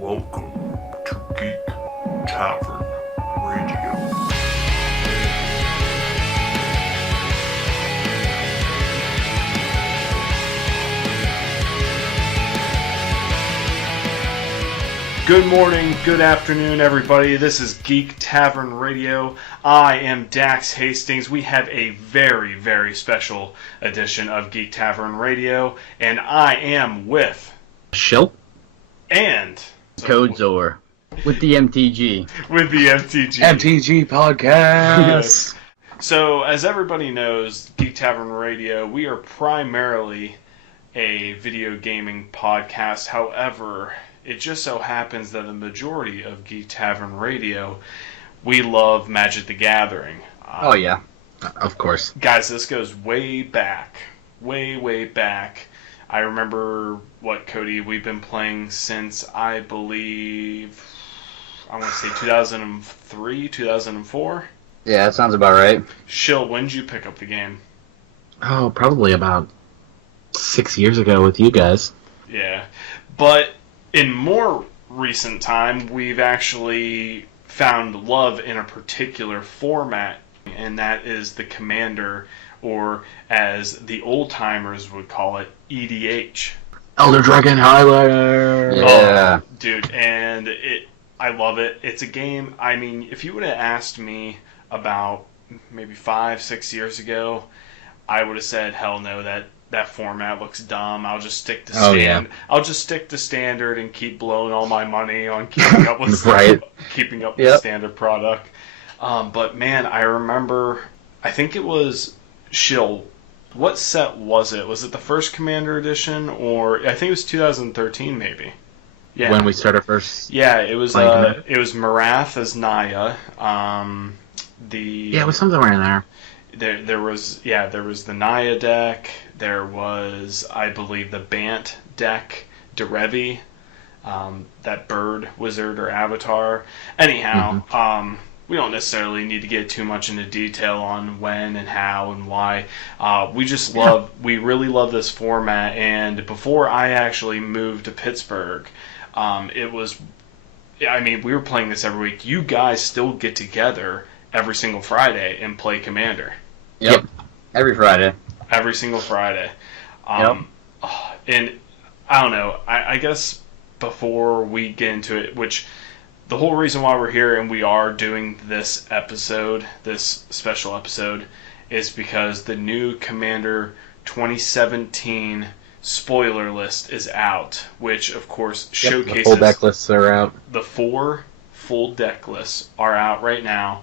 Welcome to Geek Tavern Radio. Good morning, good afternoon, everybody. This is Geek Tavern Radio. I am Dax Hastings. We have a very, very special edition of Geek Tavern Radio, and I am with Shill and codeZOR with the MTG. With the MTG. MTG podcast. So, as everybody knows, Geek Tavern Radio, we are primarily a video gaming podcast. However, it just so happens that the majority of Geek Tavern Radio, we love Magic the Gathering. Oh yeah, of course. Guys, this goes way back. Way back. I remember, Cody, we've been playing since, I believe, I want to say 2003, 2004? Yeah, that sounds about right. Shill, when did you pick up the game? Oh, probably about 6 years ago with you guys. Yeah, but in more recent time, we've actually found love in a particular format, and that is the Commander, or as the old-timers would call it, EDH. Elder Dragon Highlander! Yeah. Oh, dude, and I love it. It's a game, I mean, if you would have asked me about maybe 5-6 years ago, I would have said, hell no, that format looks dumb. I'll just stick to I'll just stick to standard and keep blowing all my money on keeping up with keeping up with the standard product. But man, I remember, I think it was Shill. What set was it? Was it the first Commander edition, or I think it was 2013 maybe? Yeah. When we started first. Yeah, it was Marath as Naya. It was something around there. There was the Naya deck. There was, I believe, the Bant deck, Derevi, that bird wizard or avatar. Anyhow, we don't necessarily need to get too much into detail on when and how and why. We really love this format. And before I actually moved to Pittsburgh, we were playing this every week. You guys still get together every single Friday and play Commander. Yep. Every Friday. Every single Friday. And I don't know, I guess before we get into it, which the whole reason why we're here and we are doing this special episode, is because the new Commander 2017 spoiler list is out, which of course showcases... The full deck lists are out. The 4 full deck lists are out right now.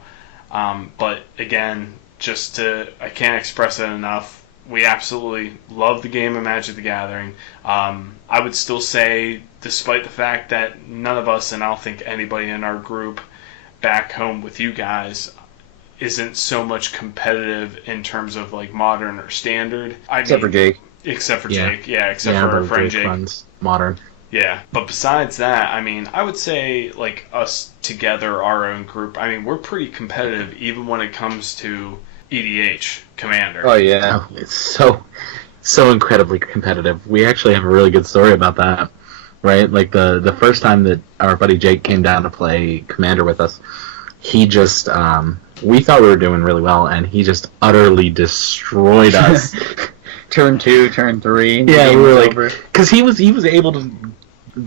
But again, I can't express it enough. We absolutely love the game of Magic the Gathering. I would still say, despite the fact that none of us, and I don't think anybody in our group back home with you guys, isn't so much competitive in terms of like modern or standard. Except for Jake. Except for Jake, yeah. Except for our friend Jake. Runs modern. Yeah, but besides that, I mean, I would say, like, us together, our own group, I mean, we're pretty competitive even when it comes to EDH Commander. Oh, yeah. Oh, it's so incredibly competitive. We actually have a really good story about that, right? Like, the first time that our buddy Jake came down to play Commander with us, he just, we thought we were doing really well, and he just utterly destroyed us. Turn 2, turn 3. Yeah, we were like, because he was able to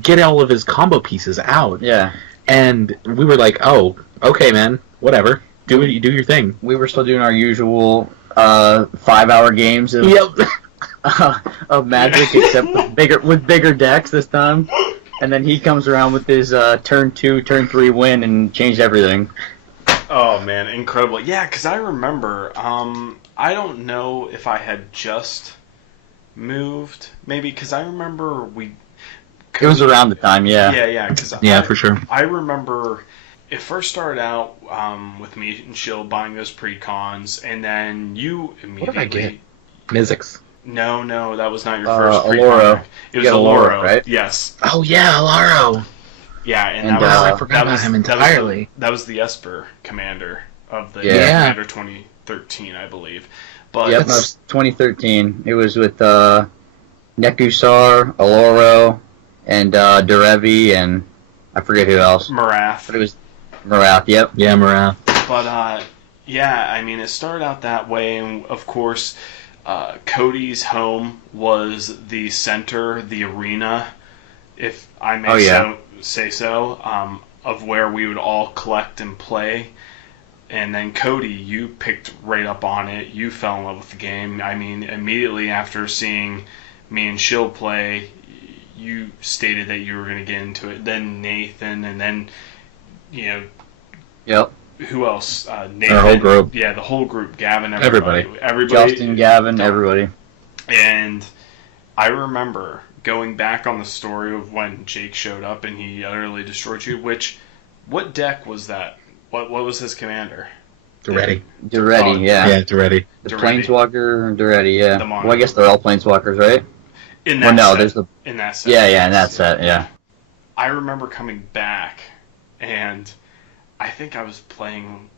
get all of his combo pieces out. Yeah, and we were like, oh, okay, man, whatever, do your thing. We were still doing our usual 5-hour games of of Magic, except with bigger decks this time. And then he comes around with his turn 2, turn 3 win and changed everything. Oh man, incredible! Yeah, because I remember. I don't know if I had just moved, maybe, because I remember it was around the time, yeah. Yeah, for sure. I remember it first started out with me and Shill buying those pre-cons, and then you immediately... What did I get? Mizzix. No, that was not your first pre-con. Aloro. It was Aloro, right? Yes. Oh yeah, Aloro. Yeah, and I forgot about him entirely. That was the Esper Commander of the Commander 2013, I believe. But yep, that was 2013. It was with Nekusar, Aloro, and Derevi, and I forget who else. Marath. But it was Marath, yep. Yeah, Marath. But, yeah, I mean, it started out that way, and of course, Cody's home was the center, the arena, if I may say so, of where we would all collect and play. And then Cody, you picked right up on it. You fell in love with the game. I mean, immediately after seeing me and Shill play, you stated that you were going to get into it. Then Nathan, and then, Yep. Who else? Nathan. Our whole group. Yeah, the whole group. Gavin, Everybody. Justin, Gavin, everybody. And I remember going back on the story of when Jake showed up and he utterly destroyed you. What deck was that? What was his commander? Duretti. Duretti, yeah. Yeah, Duretti. The Planeswalker, Duretti, yeah. Well, I guess they're all Planeswalkers, right? In that set. In that set. Yeah, in that set, yeah. I remember coming back, and I think I was playing...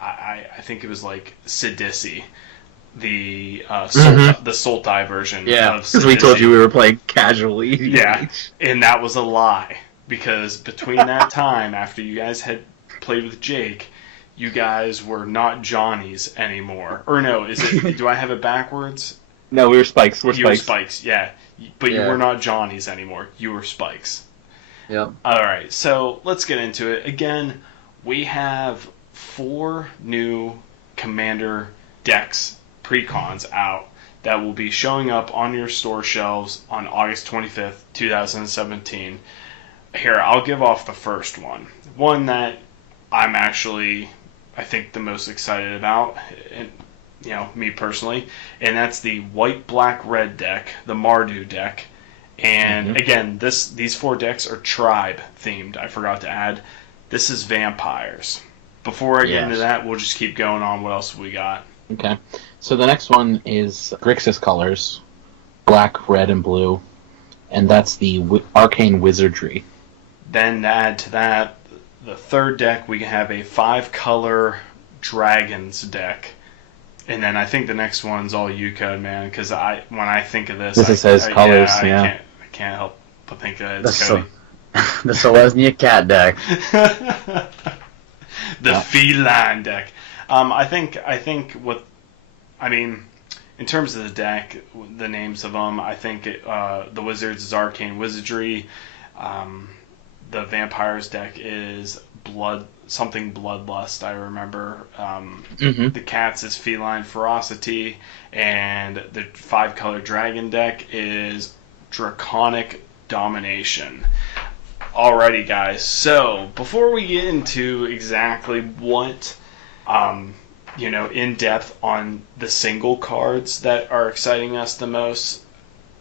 I think it was like Sidisi, the Sultai version of Sidisi. Because we told you we were playing casually. Yeah, and that was a lie. Because between that time, after you guys had played with Jake, you guys were not Johnnies anymore. Or no, do I have it backwards? No, we were Spikes. You were Spikes, yeah. But you were not Johnnies anymore. You were Spikes. Yep. Alright, so let's get into it. Again, we have 4 new Commander decks, precons out, that will be showing up on your store shelves on August 25th, 2017. Here, I'll give off the first one. One that I'm actually, I think, the most excited about, and, me personally, and that's the white-black-red deck, the Mardu deck. And again, these 4 decks are tribe-themed, I forgot to add. This is vampires. Before I get into that, we'll just keep going on. What else have we got? Okay. So the next one is Grixis colors, black, red, and blue. And that's the Arcane Wizardry. Then to add to that, the third deck, we have a 5-color Dragons deck. And then I think the next one's all U-Code, man, because when I think of this... It says colors, I can't help but think of it. It's Cody. The Selesnya cat deck. The feline deck. I think in terms of the deck, the names of them, I think the Wizards is Arcane Wizardry. The Vampires deck is Bloodlust, I remember. The Cats is Feline Ferocity, and the 5-color Dragon deck is Draconic Domination. Alrighty, guys, so before we get into exactly what, in depth on the single cards that are exciting us the most,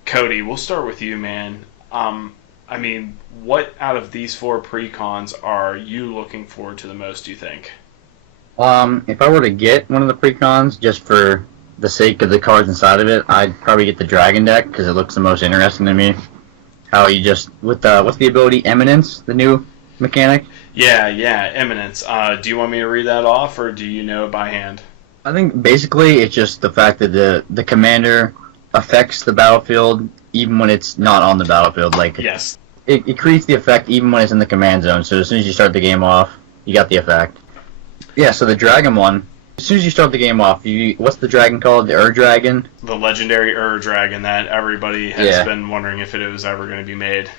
Cody, we'll start with you, man. What out of these 4 precons are you looking forward to the most, do you think? If I were to get one of the precons, just for the sake of the cards inside of it, I'd probably get the Dragon deck, because it looks the most interesting to me. How you just, what's the ability, Eminence, the new mechanic? Yeah, Eminence. Do you want me to read that off, or do you know it by hand? I think basically it's just the fact that the commander affects the battlefield even when it's not on the battlefield. Yes. It creates the effect even when it's in the command zone, so as soon as you start the game off, you got the effect. Yeah, so the Dragon one, as soon as you start the game off, what's the dragon called? The Dragon? The legendary Dragon that everybody has been wondering if it was ever going to be made.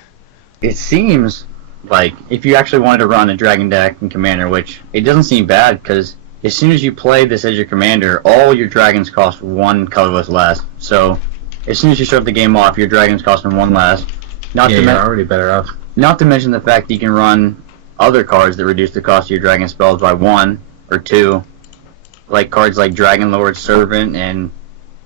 It seems like if you actually wanted to run a Dragon deck in Commander, which it doesn't seem bad, because as soon as you play this as your commander, all your dragons cost 1 colorless less. So as soon as you start the game off, your dragons costing 1 less. You're already better off. Not to mention the fact that you can run other cards that reduce the cost of your dragon spells by 1 or 2. Like cards like Dragon Lord Servant and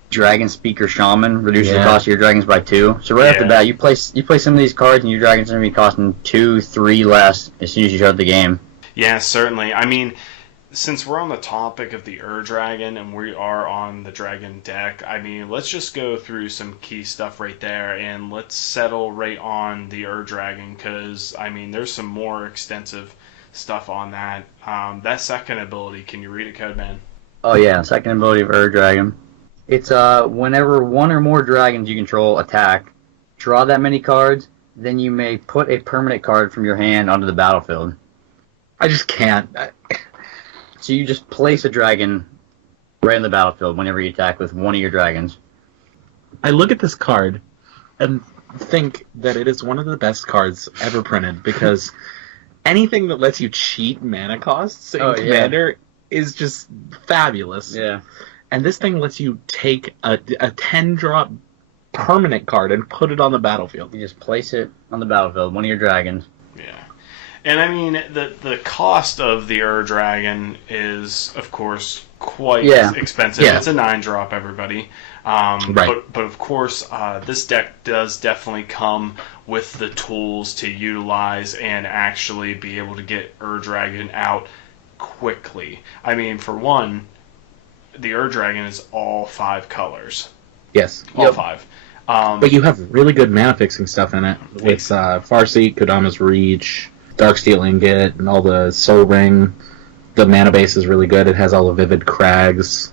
Dragon Speaker Shaman reduces the cost of your dragons by 2. So right off the bat, you play some of these cards and your dragons are going to be costing 2, 3 less as soon as you start the game. Yeah, certainly. Since we're on the topic of the Dragon and we are on the Dragon deck, let's just go through some key stuff right there and let's settle right on the Dragon because, there's some more extensive stuff on that. That second ability, can you read it, Codeman? Oh yeah, second ability of Dragon. It's whenever 1 or more dragons you control attack, draw that many cards, then you may put a permanent card from your hand onto the battlefield. I just can't. So you just place a dragon right on the battlefield whenever you attack with one of your dragons. I look at this card and think that it is one of the best cards ever printed, because anything that lets you cheat mana costs in Commander is just fabulous. Yeah. And this thing lets you take a 10-drop permanent card and put it on the battlefield. You just place it on the battlefield, one of your dragons. Yeah. And I mean, the cost of the Dragon is, of course, quite expensive. Yeah. It's a 9-drop, everybody. Right. But of course, this deck does definitely come with the tools to utilize and actually be able to get Dragon out quickly. I mean, for one, the Dragon is all 5 colors. Yes. All 5. But you have really good mana fixing stuff in it with Farseek, Kodama's Reach, Darksteel Ingot, and all the Soul Ring. The mana base is really good. It has all the Vivid Crags,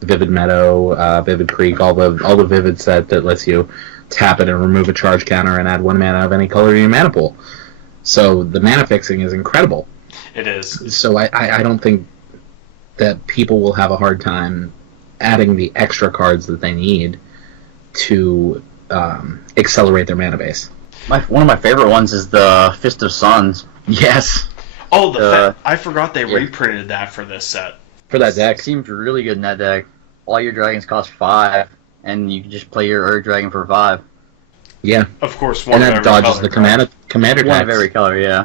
the Vivid Meadow, Vivid Creek, all the Vivid set that lets you tap it and remove a charge counter and add 1 mana of any color to your mana pool. So the mana fixing is incredible. It is. So I don't think that people will have a hard time adding the extra cards that they need to accelerate their mana base. One of my favorite ones is the Fist of Suns. Yes. Oh, I forgot they reprinted that for this set. For that deck. Seems really good in that deck. All your dragons cost 5, and you can just play your Dragon for 5. Yeah. Of course, one and of every color. And that dodges the commander tax. One of every color, yeah.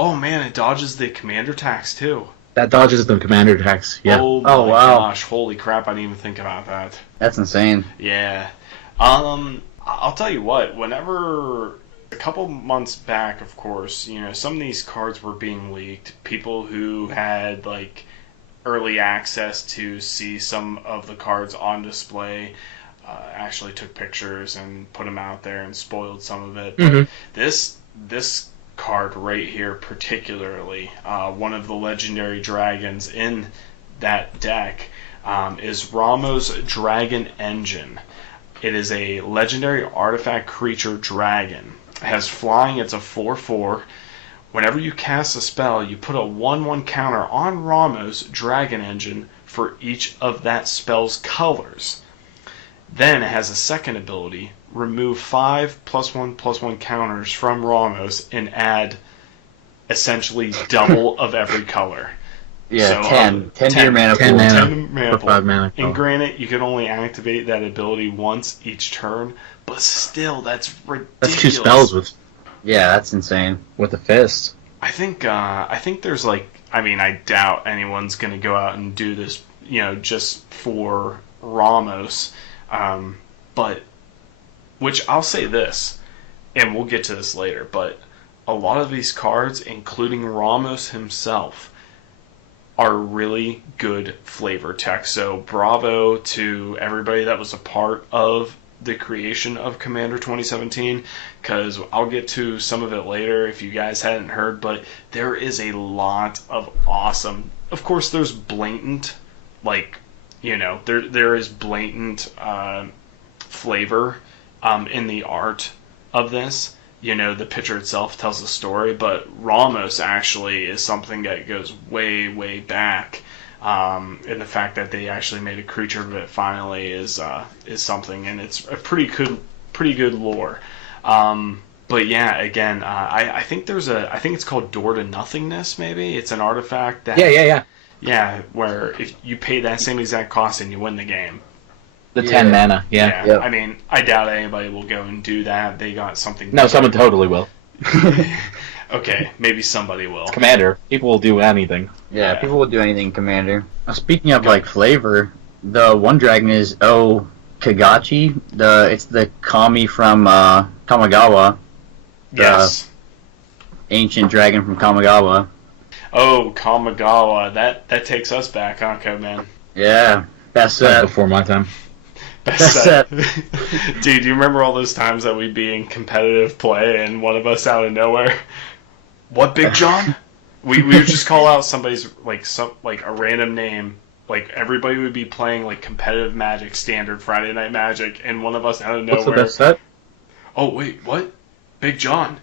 Oh man, it dodges the commander tax too. That dodges the commander tax, yeah. Oh wow. Gosh, holy crap, I didn't even think about that. That's insane. Yeah. I'll tell you what, whenever a couple months back, of course, some of these cards were being leaked. People who had early access to see some of the cards on display actually took pictures and put them out there and spoiled some of it. But this card right here, particularly, one of the legendary dragons in that deck, is Rama's Dragon Engine. It is a legendary artifact creature dragon. It has flying, it's a 4/4. Whenever you cast a spell, you put a 1/1 counter on Rama's Dragon Engine for each of that spell's colors. Then it has a second ability, remove 5 +1/+1 counters from Ramos and add essentially double of every color. Yeah, so, 10 to your mana pool. 10 mana for 5 mana. And granted, you can only activate that ability once each turn, but still, that's ridiculous. That's 2 spells with. Yeah, that's insane. With a fist. I think there's I doubt anyone's gonna go out and do this, just for Ramos. But, which I'll say this, and we'll get to this later, but a lot of these cards, including Ramos himself, are really good flavor text. So bravo to everybody that was a part of the creation of Commander 2017, because I'll get to some of it later if you guys hadn't heard, but there is a lot of awesome, of course there's blatant, there is blatant flavor in the art of this. The picture itself tells the story, but Ramos actually is something that goes way, way back. And the fact that they actually made a creature of it finally is something, and it's a pretty good lore. But yeah, again, I think I think it's called Door to Nothingness. Maybe it's an artifact that yeah, where if you pay that same exact cost and you win the game. The 10 mana, yeah. Yep. I mean, I doubt anybody will go and do that. They got something. No, someone totally will. Okay, maybe somebody will. It's Commander. People will do anything. Yeah, people will do anything, Commander. Speaking of flavor, the one dragon is Kagachi. It's the kami from Kamigawa. Yes. Ancient dragon from Kamigawa. Oh, Kamigawa. That takes us back, huh, Code Man? Yeah. Best set. Before my time. Best set. Dude, do you remember all those times that we'd be in competitive play and one of us out of nowhere? What, Big John? we would just call out somebody's a random name. Everybody would be playing competitive Magic, standard Friday Night Magic, and one of us out of nowhere. What's the best set? Oh wait, what? Big John,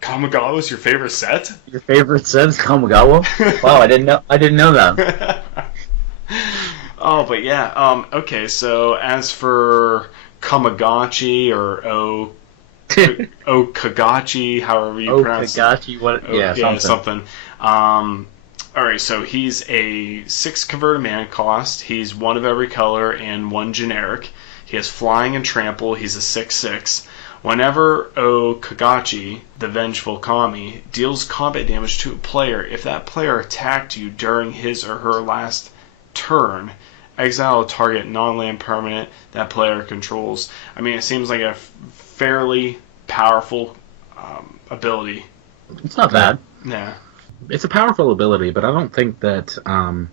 Kamigawa's your favorite set? Your favorite set is Kamigawa? Wow, I didn't know that. Oh, but yeah. Okay, so as for Kamagachi or Okagachi, however you pronounce it. Okagachi, what? Yeah, something. Alright, so he's a 6 converted mana cost. He's 1 of every color and 1 generic. He has flying and trample. He's a 6/6. Whenever Okagachi, the Vengeful Kami, deals combat damage to a player, if that player attacked you during his or her last turn, exile a target non-land permanent that player controls. I mean, it seems like a fairly powerful ability. It's not bad. Yeah. It's a powerful ability, but I don't think that I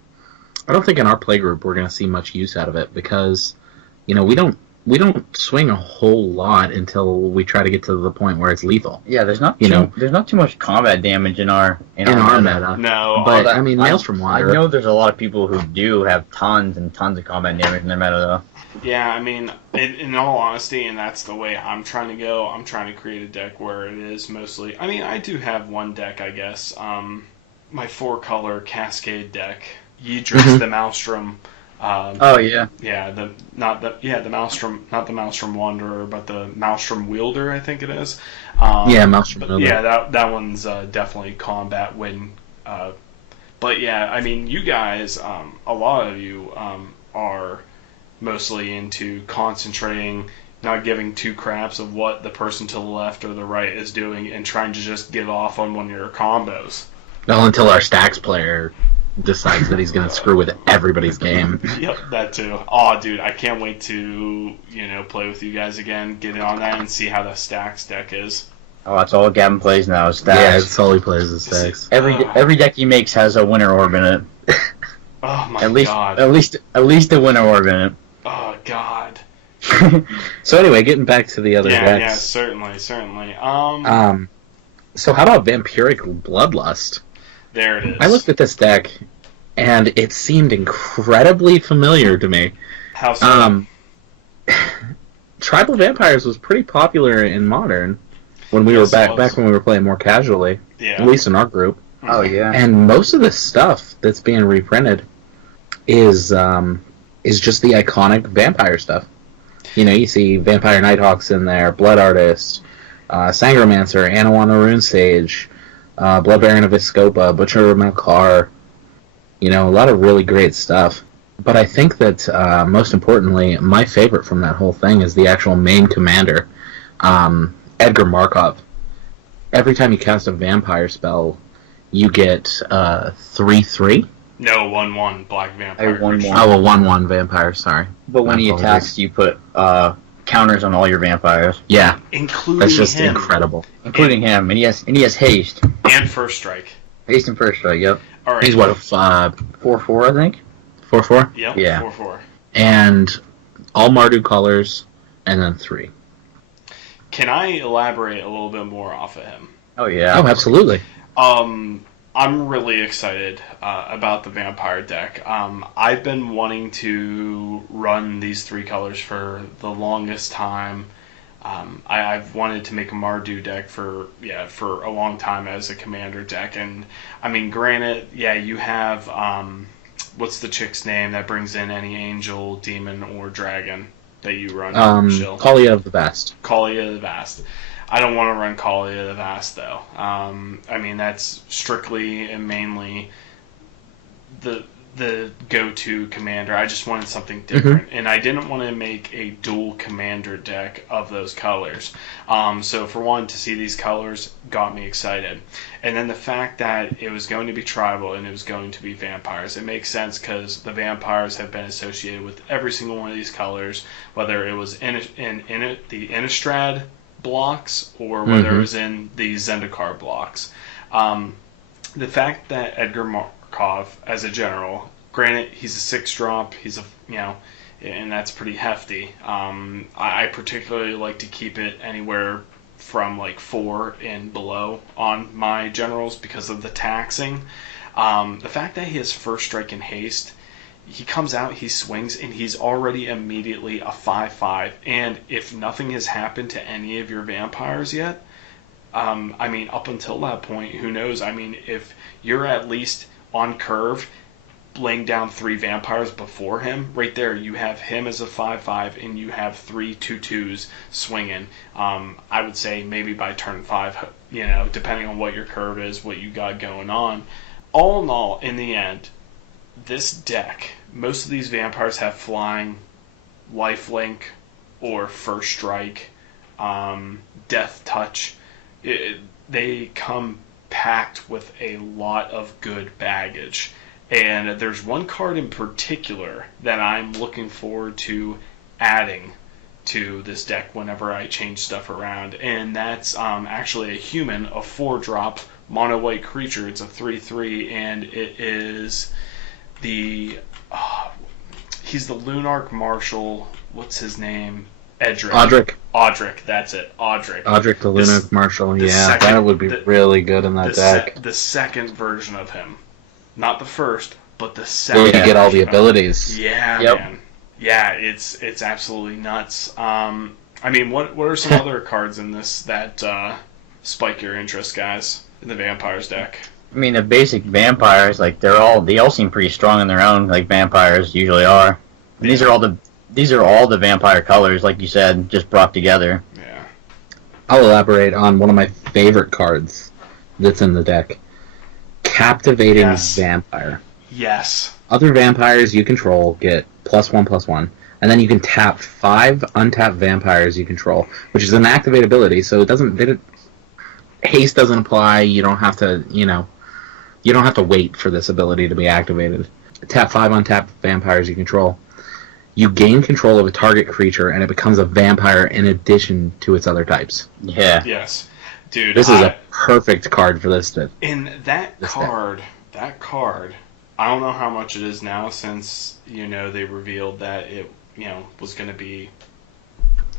don't think in our playgroup we're going to see much use out of it because, we don't swing a whole lot until we try to get to the point where it's lethal. Yeah, there's not too much combat damage in our meta. No, but I mean, Maelstrom Wanderer. I know there's a lot of people who do have tons and tons of combat damage in their meta, though. Yeah, I mean, in all honesty, and that's the way I'm trying to go. I'm trying to create a deck where it is mostly. I mean, I do have one deck, I guess. My 4-color Cascade deck, Yidris the Maelstrom. Oh yeah. Yeah, the Maelstrom, not the Maelstrom Wanderer, but the Maelstrom Wielder, I think it is. Maelstrom Wielder. Yeah, that one's definitely combat win. But yeah, I mean, you guys, a lot of you are mostly into concentrating, not giving two craps of what the person to the left or the right is doing, and trying to just get off on one of your combos. Well, until our stacks player decides that he's going to screw with everybody's game. Yep, that too. Oh, dude, I can't wait to, play with you guys again, get on that, and see how the stacks deck is. Oh, that's all Gavin plays now, is stacks. Yeah, it's all he plays is stacks. Every deck he makes has a winter orb in it. Oh my god. At least a winter orb in it. Oh god. So anyway, getting back to the other decks. Yeah, certainly. So how about Vampiric Bloodlust? There it is. I looked at this deck, and it seemed incredibly familiar to me. How so? Tribal Vampires was pretty popular in Modern when we were back when we were playing more casually. Yeah. At least in our group. Oh yeah. And most of the stuff that's being reprinted is just the iconic vampire stuff. You see Vampire Nighthawks in there, Blood Artist, Sangromancer, Anawan the Rune Sage, Blood Baron of Viscopa, Butcher of Malkar, a lot of really great stuff. But I think that, most importantly, my favorite from that whole thing is the actual main commander, Edgar Markov. Every time you cast a vampire spell, you get 3/3? No, 1/1 Black Vampire. 1/1. Oh, a 1/1 vampire, sorry. But when he attacks, you put counters on all your vampires. Yeah. Including That's just him. Incredible. Including him, and he has haste. And First Strike. Haste and first strike, yep. Alright. He's what, 4/4, I think? 4/4? Yep, Yeah. 4/4. And all Mardu colors, and then 3. Can I elaborate a little bit more off of him? Oh yeah. Oh, absolutely. I'm really excited about the vampire deck. I've been wanting to run these 3 colors for the longest time. I've wanted to make a Mardu deck for a long time as a commander deck, and I mean, granted, you have what's the chick's name that brings in any angel, demon, or dragon that you run? Shill? Kalia of the Vast. Kalia the Vast. I don't want to run Kalia the Vast though. I mean, that's strictly and mainly the go-to commander. I just wanted something different, and I didn't want to make a dual commander deck of those colors. So for one, to see these colors got me excited, and then the fact that it was going to be tribal and it was going to be vampires, it makes sense because the vampires have been associated with every single one of these colors, whether it was in the Innistrad blocks or whether it was in the Zendikar blocks. The fact that Edgar Markov, as a general, granted he's a 6-drop, he's and that's pretty hefty. I particularly like to keep it anywhere from like 4 and below on my generals because of the taxing. The fact that he has First Strike and Haste he comes out, he swings, and he's already immediately a 5/5. And if nothing has happened to any of your vampires yet, I mean, up until that point, who knows? I mean, if you're at least on curve, laying down 3 vampires before him, right there, you have him as a 5/5, and you have 3 2/2s swinging. I would say maybe by turn 5, you know, depending on what your curve is, what you got going on. All in all, in the end, this deck, most of these vampires have flying, lifelink, or first strike, death touch. They come packed with a lot of good baggage. And there's one card in particular that I'm looking forward to adding to this deck whenever I change stuff around, and that's actually a human, a 4-drop mono white creature. It's a 3/3, and it is the he's the Lunarch Marshal. What's his name? Audric, that's it. Audric the Lunarch Marshal. Yeah, that would be really good in that deck. The second version of him. Not the first, but the second. Where you get all the abilities. Yeah, man. Yeah, it's absolutely nuts. I mean, what are some other cards in this that spike your interest, guys, in the Vampires deck? I mean, the basic vampires, like they all seem pretty strong in their own, like vampires usually are. And these are all the vampire colors, like you said, just brought together. Yeah. I'll elaborate on one of my favorite cards that's in the deck. Captivating Vampire. Yes. Other vampires you control get +1/+1, and then you can tap 5 untapped vampires you control, which is an activate ability, so haste doesn't apply. You don't have to wait for this ability to be activated. Tap 5 untapped vampires you control. You gain control of a target creature, and it becomes a vampire in addition to its other types. Yeah. Yes. Dude, this is a perfect card for this. And that card, I don't know how much it is now since, you know, they revealed that it, you know, was going to be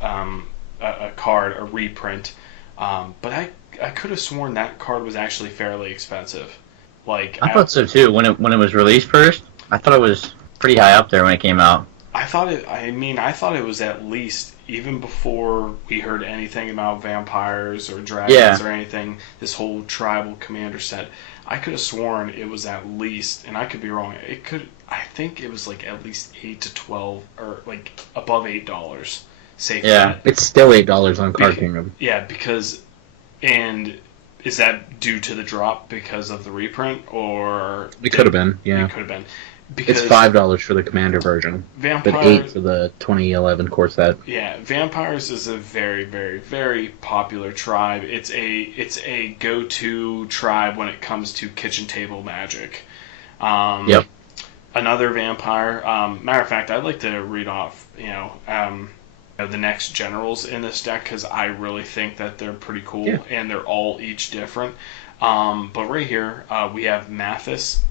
a card, a reprint. But I could have sworn that card was actually fairly expensive. Like I thought so too. When it was released first, I thought it was pretty high up there when it came out. I thought it was at least, even before we heard anything about vampires or dragons or anything, this whole tribal commander set, I could have sworn it was at least, and I could be wrong, I think it was like at least 8 to 12, or like above $8. Safe bet. It's still $8 on Card Kingdom. Yeah, because, and is that due to the drop because of the reprint, or... It could have been, yeah. It could have been. Because it's $5 for the Commander version, but $8 for the 2011 core set. Yeah, Vampires is a very, very, very popular tribe. It's a go-to tribe when it comes to kitchen table magic. Yep. Another vampire. Matter of fact, I'd like to read off, the next generals in this deck, because I really think that they're pretty cool, and they're all each different. But right here, we have Malthus,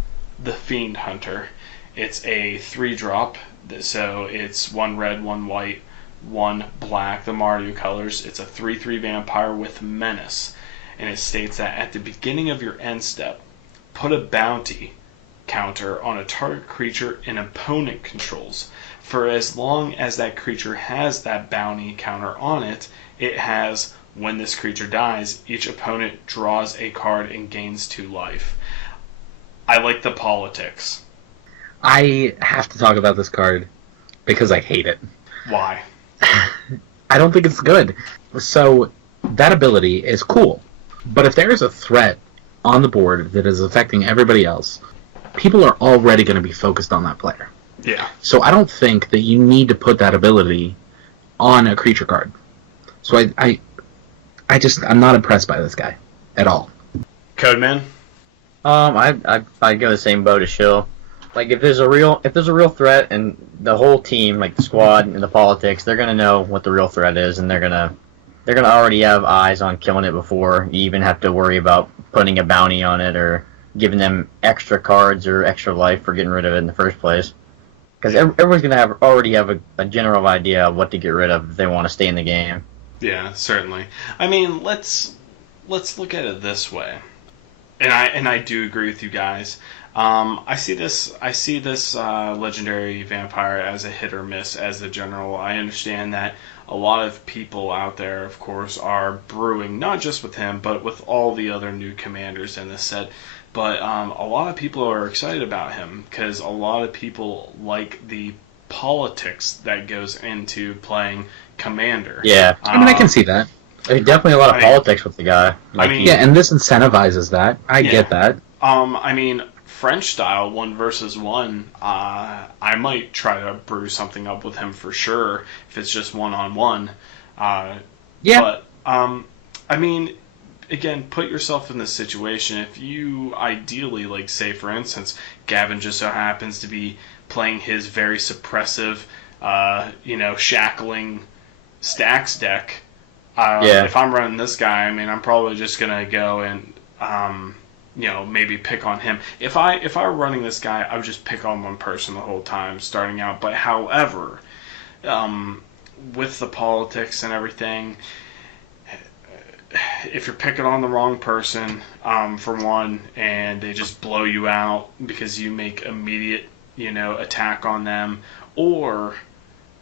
the Fiend Hunter. It's a 3-drop, so it's 1 red, 1 white, 1 black, the Mario colors. It's a 3/3 vampire with menace, and it states that at the beginning of your end step, put a bounty counter on a target creature an opponent controls. For as long as that creature has that bounty counter on it, it has, when this creature dies, each opponent draws a card and gains 2 life. I like the politics. I have to talk about this card because I hate it. Why? I don't think it's good. So, that ability is cool. But if there is a threat on the board that is affecting everybody else, people are already going to be focused on that player. Yeah. So I don't think that you need to put that ability on a creature card. So I'm not impressed by this guy at all. Codeman? I'd go the same boat as Shill. Like if there's a real threat, and the whole team, like the squad and the politics, they're gonna know what the real threat is, and they're gonna already have eyes on killing it before you even have to worry about putting a bounty on it or giving them extra cards or extra life for getting rid of it in the first place. Because everyone's gonna already have a general idea of what to get rid of if they want to stay in the game. Yeah, certainly. I mean, let's look at it this way, and I do agree with you guys. I see this legendary vampire as a hit or miss as a general. I understand that a lot of people out there, of course, are brewing, not just with him, but with all the other new commanders in this set. But a lot of people are excited about him because a lot of people like the politics that goes into playing commander. Yeah. I mean, I can see that. There's definitely a lot of politics with the guy. Yeah, and this incentivizes that. I get that. I mean, French style 1-versus-1, I might try to brew something up with him for sure if it's just 1-on-1. Yeah. But I mean, again, put yourself in this situation. If you ideally, like, say for instance, Gavin just so happens to be playing his very suppressive, shackling stacks deck. If I'm running this guy, I mean, I'm probably just gonna go and maybe pick on him. If I were running this guy, I would just pick on one person the whole time starting out. But however, with the politics and everything, if you're picking on the wrong person, for one, and they just blow you out because you make immediate, attack on them, or,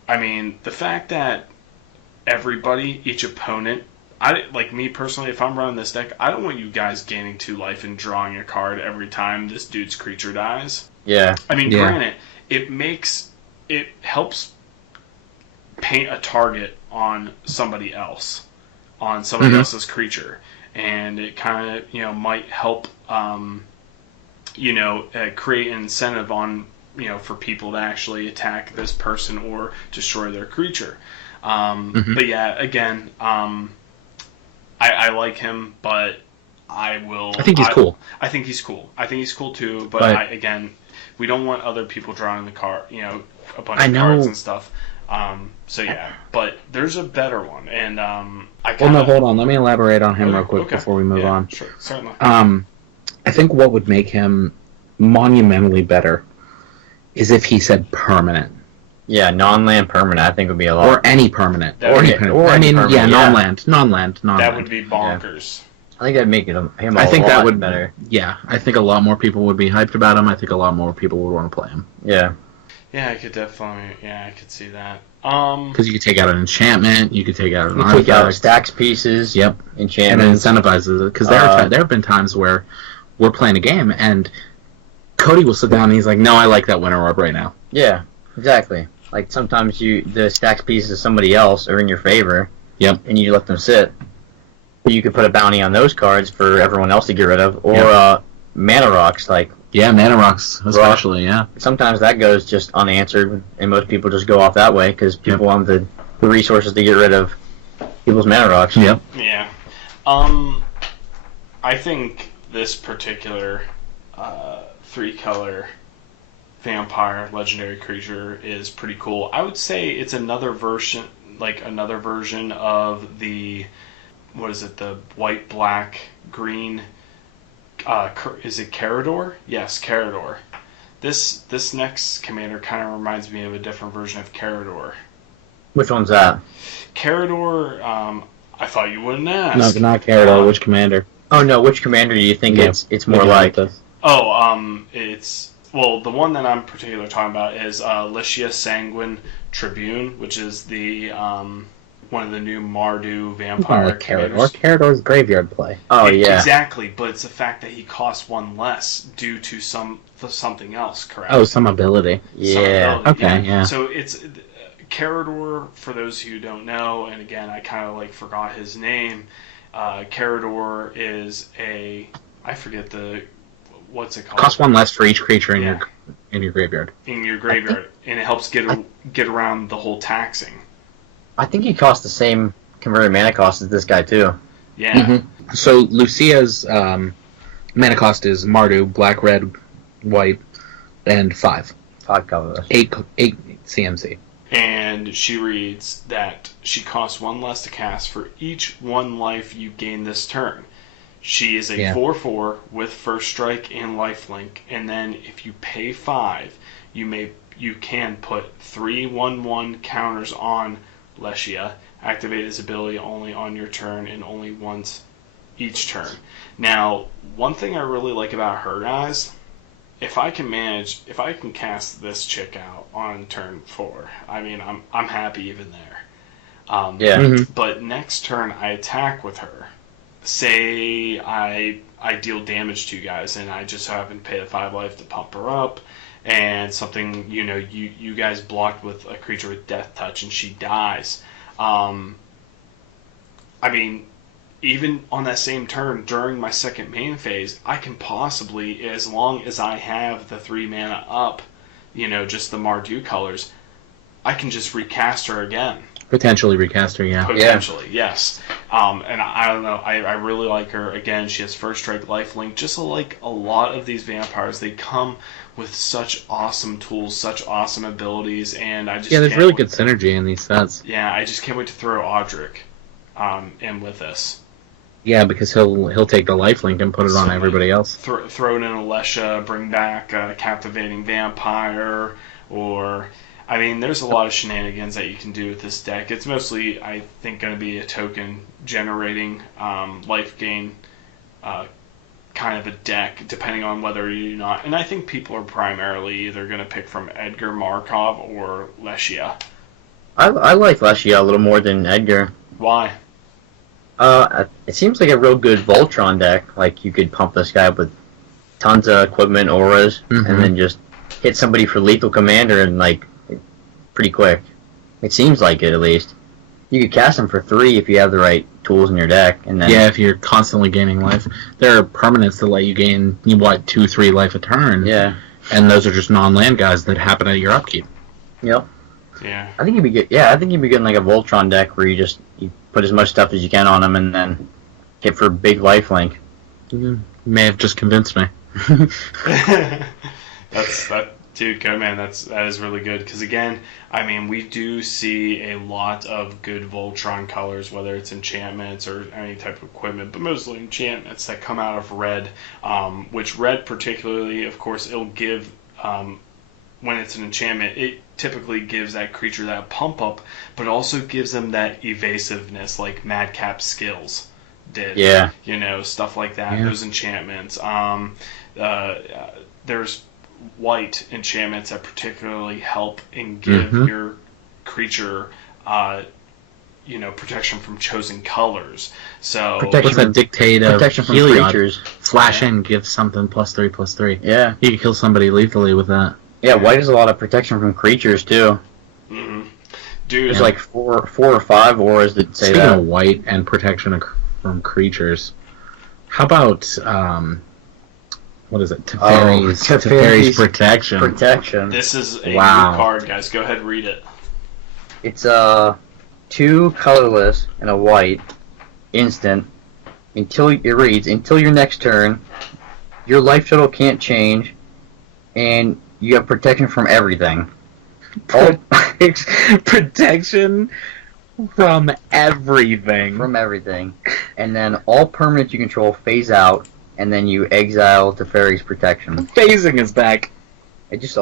I mean, the fact that everybody, each opponent, like me personally, if I'm running this deck, I don't want you guys gaining 2 life and drawing a card every time this dude's creature dies. Yeah. I mean, granted, it helps paint a target on somebody else, on somebody else's creature, and it kind of, might help, create an incentive on, for people to actually attack this person or destroy their creature. But yeah, again, I like him, but I think he's cool. I think he's cool. I think he's cool too, but again, we don't want other people drawing the card, a bunch of cards and stuff. So yeah, but there's a better one, and hold on. Let me elaborate on him real quick before we move on. Sure, certainly. I think what would make him monumentally better is if he said permanent. Yeah, non-land permanent, I think would be a lot. Or any permanent. Non-land. That would be bonkers. I think that'd make him a lot better. Yeah, I think a lot more people would be hyped about him. I think a lot more people would want to play him. Yeah. Yeah, I could definitely. Yeah, I could see that. Because you could take out an enchantment, you could take out an artifact. Take out stacks pieces. Yep. Enchantments. And it incentivizes it. Because there have been times where we're playing a game and Cody will sit down and he's like, "No, I like that winter orb right now." Yeah, exactly. Like sometimes the stacks pieces of somebody else are in your favor. Yep. And you let them sit. You could put a bounty on those cards for everyone else to get rid of, or mana rocks, like. Yeah, mana rocks, especially, yeah. Sometimes that goes just unanswered, and most people just go off that way because people want the resources to get rid of people's mana rocks. Yep. Yeah. I think this particular 3-color vampire legendary creature is pretty cool. I would say it's another version of the, the white, black, green. Is it Carador? Yes, Carador. This next commander kind of reminds me of a different version of Carador. Which one's that? Carador, I thought you wouldn't ask. No, not Carador. Which commander? Oh no, which commander do you think it's more like? It's the one that I'm particularly talking about is Licia Sanguine Tribune, which is the one of the new Mardu vampire commanders. Carador's graveyard play. Oh yeah, exactly. But it's the fact that he costs 1 less due to something else, correct? Oh, some ability. Yeah. Yeah. So it's Carador. For those who don't know, and again, I kind of forgot his name. Carador is I forget what's it called? Costs 1 less for each creature in your graveyard. In your graveyard, and it helps get around the whole taxing. I think he costs the same converted mana cost as this guy too. Yeah. Mm-hmm. So Lucia's mana cost is Mardu, black, red, white, and 5. 5 colorless. 8 CMC. And she reads that she costs 1 less to cast for each 1 life you gain this turn. She is a 4/4 with first strike and lifelink, and then if you pay 5, you can put 3/1/1 counters on Licia. Activate his ability only on your turn and only once each turn. Now, one thing I really like about her, guys, if I can cast this chick out on turn 4, I mean, I'm happy even there. But next turn I attack with her. Say I deal damage to you guys, and I just so happen to pay the 5 life to pump her up, and something, you guys blocked with a creature with death touch, and she dies. I mean, even on that same turn, during my second main phase, I can possibly, as long as I have the 3 mana up, just the Mardu colors, I can just recast her again. Potentially recast her, yeah. Potentially, yes. And I don't know, I really like her. Again, she has first strike, lifelink. Just like a lot of these vampires, they come with such awesome tools, such awesome abilities, and I just there's really good synergy in these sets. Yeah, I just can't wait to throw Audric in with this. Yeah, because he'll take the lifelink and put it on everybody else. Throw it in Alessia, bring back a Captivating Vampire, or... I mean, there's a lot of shenanigans that you can do with this deck. It's mostly, I think, going to be a token-generating, life gain kind of a deck, depending on whether you're not... And I think people are primarily either going to pick from Edgar Markov or Leshia. I like Leshia a little more than Edgar. Why? It seems like a real good Voltron deck. Like, you could pump this guy with tons of equipment, auras, and then just hit somebody for lethal commander and, like, pretty quick. It seems like it, at least. You could cast him for 3 if you have the right tools in your deck, and then... Yeah, if you're constantly gaining life. There are permanents that let you gain, 2-3 life a turn. Yeah. And those are just non-land guys that happen at your upkeep. Yep. Yeah. I think you'd be good. Yeah, I think you'd be good in like a Voltron deck where you put as much stuff as you can on him and then hit for big lifelink. You may have just convinced me. Dude, go man, that is really good, because again, I mean, we do see a lot of good Voltron colors, whether it's enchantments or any type of equipment, but mostly enchantments that come out of red, which red particularly, of course, it'll give, when it's an enchantment, it typically gives that creature that pump up, but also gives them that evasiveness like Madcap's skills did. Yeah. Stuff like that, those enchantments. There's white enchantments that particularly help and give your creature, protection from chosen colors. So what's that dictate of protection from Heliod? creatures? Flash in gives something +3/+3. Yeah, you can kill somebody lethally with that. Yeah, white has a lot of protection from creatures too. Dude, there's like four or 5 auras that say Speaking that. of white and protection from creatures, how about what is it? Teferi's Protection. Protection. This is a new card, guys. Go ahead, read it. It's 2 colorless and a white instant. Until your next turn, your life total can't change, and you have protection from everything. Protection from everything. From everything. And then all permanents you control phase out, and then you exile Teferi's Protection. Phasing is back. It just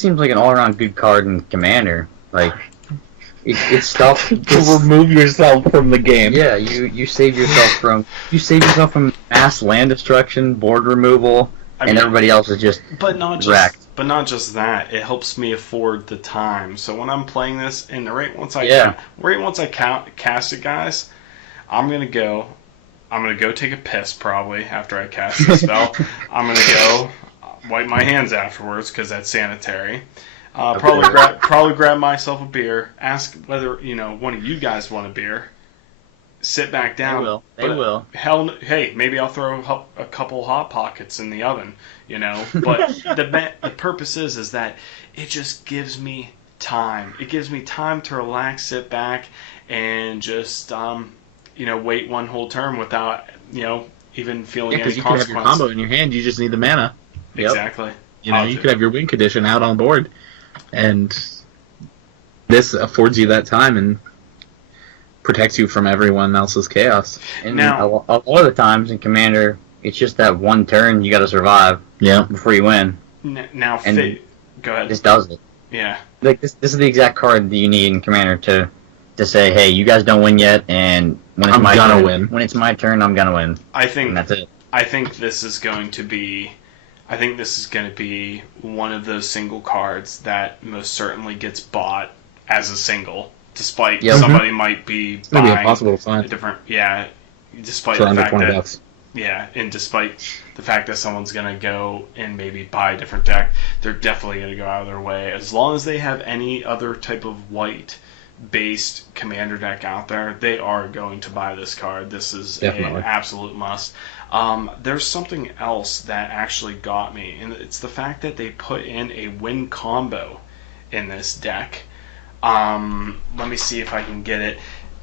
seems like an all-around good card in Commander. Like, it's stuff to remove yourself from the game. Yeah, you save yourself from mass land destruction, board removal, and everybody else is just wrecked. But not just that, it helps me afford the time. So when I'm playing this, and right once I cast it, guys, I'm gonna go take a piss probably after I cast the spell. I'm gonna go wipe my hands afterwards because that's sanitary. Probably grab myself a beer. Ask whether one of you guys want a beer. Sit back down. They will. Hell, hey, maybe I'll throw a couple Hot Pockets in the oven. But the purpose is that it just gives me time. It gives me time to relax, sit back, and just wait one whole turn without even feeling any consequence. Because you can have your combo in your hand. You just need the mana. Exactly. You could have your win condition out on board, and this affords you that time and protects you from everyone else's chaos. And now, a lot of the times in Commander, it's just that one turn you got to survive. Yeah. Before you win. Go ahead. This does it. Yeah. Like this is the exact card that you need in Commander to say, hey, you guys don't win yet, and when it's my turn, I'm gonna win. I think and that's it. I think this is going to be I think this is going to be one of those single cards that most certainly gets bought as a single, despite somebody might be buying maybe impossible to find. a different, despite for the under fact 20 that, bucks. and despite the fact that someone's going to go and maybe buy a different deck, they're definitely going to go out of their way. As long as they have any other type of white-based commander deck out there, they are going to buy this card. This is an absolute must. There's something else that actually got me, and it's the fact that they put in a win combo in this deck. Let me see if I can get it.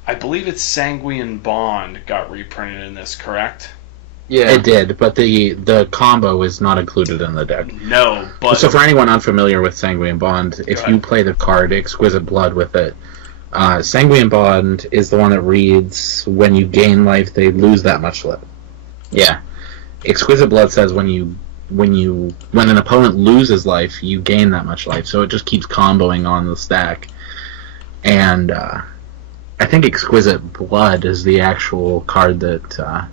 I believe it's Sanguine Bond got reprinted in this, correct? Yeah, it did, but the combo is not included in the deck. No, but... So for anyone unfamiliar with Sanguine Bond, if you play the card Exquisite Blood with it, Sanguine Bond is the one that reads, when you gain life, they lose that much life. Yeah. Exquisite Blood says when an opponent loses life, you gain that much life, so it just keeps comboing on the stack. And I think Exquisite Blood is the actual card that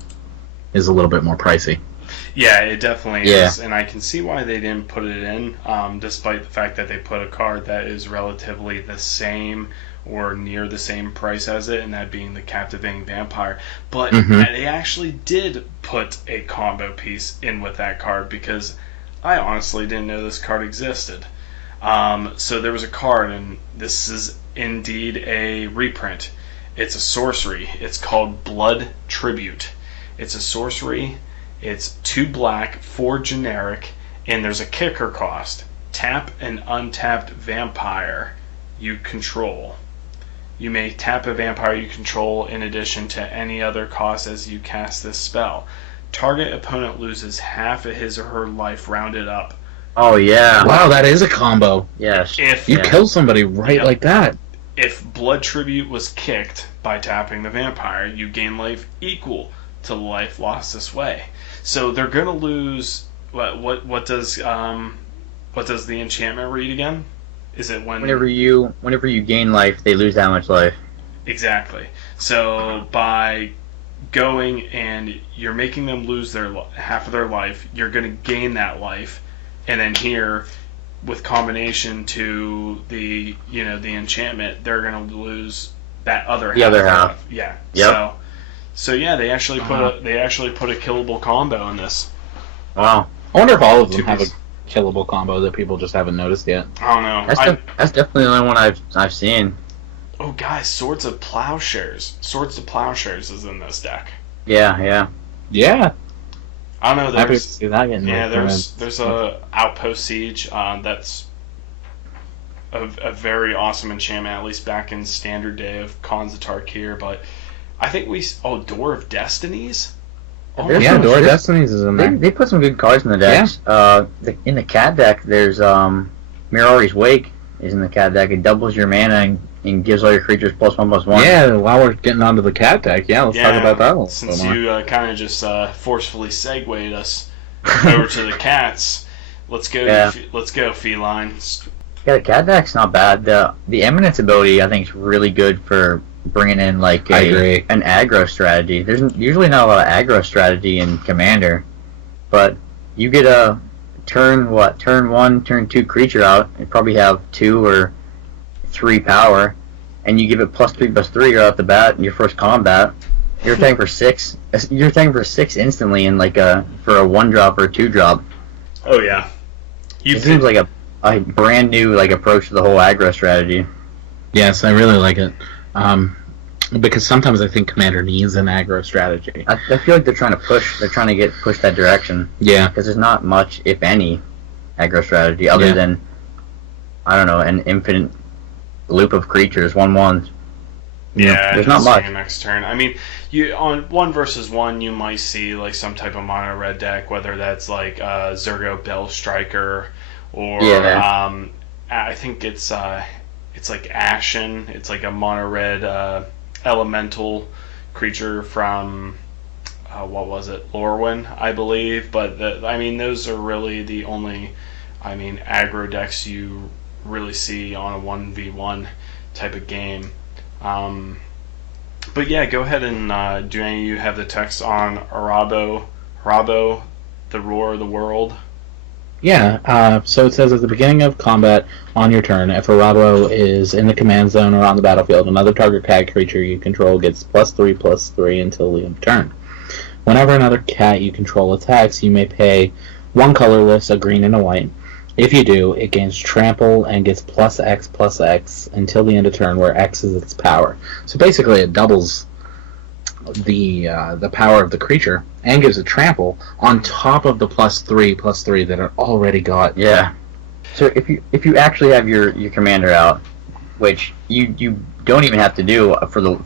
is a little bit more pricey. Yeah, it definitely is, and I can see why they didn't put it in, despite the fact that they put a card that is relatively the same or near the same price as it, and that being the Captivating Vampire. But they actually did put a combo piece in with that card, because I honestly didn't know this card existed. So there was a card, and this is indeed a reprint. It's a sorcery. It's called Blood Tribute. It's a sorcery. It's 2 black, 4 generic, and there's a kicker cost. Tap an untapped vampire you control. You may tap a vampire you control in addition to any other cost as you cast this spell. Target opponent loses half of his or her life rounded up. Oh, yeah. Wow, that is a combo. Yes. If you kill somebody like that. If Blood Tribute was kicked by tapping the vampire, you gain life equal to the life lost this way. So they're going to lose... What does the enchantment read again? Is it whenever you gain life, they lose that much life? Exactly. So by going and you're making them lose their half of their life, you're going to gain that life, and then here, with combination to the the enchantment, they're going to lose that other half. The other half. Yeah. Yep. So yeah, they actually put a killable combo in this. Wow. I wonder if all of them have a killable combo that people just haven't noticed yet. I don't know. That's definitely the only one I've seen. Oh, guys, Swords of Plowshares. Swords of Plowshares is in this deck. Yeah. I don't know. Happy to see that getting there's a Outpost Siege. That's a very awesome enchantment, at least back in standard day of codeZOR here. But I think Door of Destinies. Oh, yeah, Door of Destinies is in there. They put some good cards in the decks. Yeah. In the cat deck, there's Mirari's Wake is in the cat deck. It doubles your mana and gives all your creatures +1/+1. Yeah, while we're getting onto the cat deck, let's talk about that a little since bit more. You kind of just forcefully segued us over to the cats. Let's go. Let's go, Feline. Yeah, the cat deck's not bad. The Eminence ability, I think, is really good for bringing in an aggro strategy. There's usually not a lot of aggro strategy in Commander, but you get a turn 1, turn 2 creature out, and probably have 2 or 3 power, and you give it +3/+3 right off the bat in your first combat. You're attacking for 6. You're attacking for 6 instantly in for a 1-drop or a 2-drop. Oh yeah. It seems like a brand new approach to the whole aggro strategy. Yes, I really like it. Because sometimes I think Commander needs an aggro strategy. I feel like they're trying to push that direction. Yeah. Because there's not much, if any, aggro strategy other than, I don't know, an infinite loop of creatures, 1/1s. Yeah, there's not much. Next turn. I mean, you on 1v1, you might see some type of mono red deck, whether that's Zergo Bell Striker or I think it's like Ashen. It's like a mono red elemental creature from what was it, Lorwyn, I believe. But those are really the only aggro decks you really see on a 1v1 type of game. But yeah, go ahead and do any of you have the text on Rabo, the Roar of the World? Yeah, so it says at the beginning of combat on your turn, if a Radwo is in the command zone or on the battlefield, another target cat creature you control gets +3/+3 until the end of turn. Whenever another cat you control attacks, you may pay one colorless, a green and a white. If you do, it gains trample and gets +X/+X until the end of turn, where X is its power. So basically it doubles the power of the creature and gives it trample on top of the +3/+3 that it already got. Yeah. So if you actually have your commander out, which you don't even have to do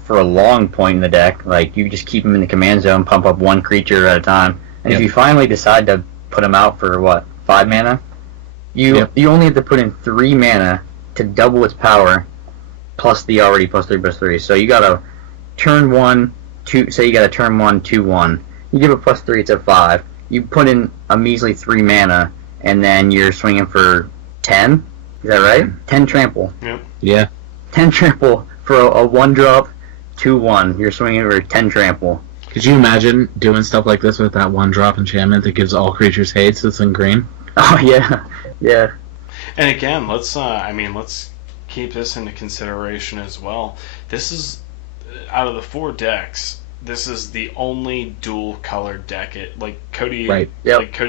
for a long point in the deck, like you just keep him in the command zone, pump up one creature at a time, and if you finally decide to put him out for 5 mana, you only have to put in 3 mana to double its power, plus the already +3/+3. So you got a turn 1, 2. Say you got a turn 1, 2/1. You give it +3, it's a 5. You put in a measly 3 mana, and then you're swinging for 10. Is that right? 10 trample. Yep. Yeah. 10 trample for a 1-drop, 2/1. You're swinging for 10 trample. Could you imagine doing stuff like this with that 1-drop enchantment that gives all creatures haste that's in green? Oh yeah, yeah. And again, let's keep this into consideration as well. This is, out of the 4 decks, this is the only dual-colored deck. Like Cody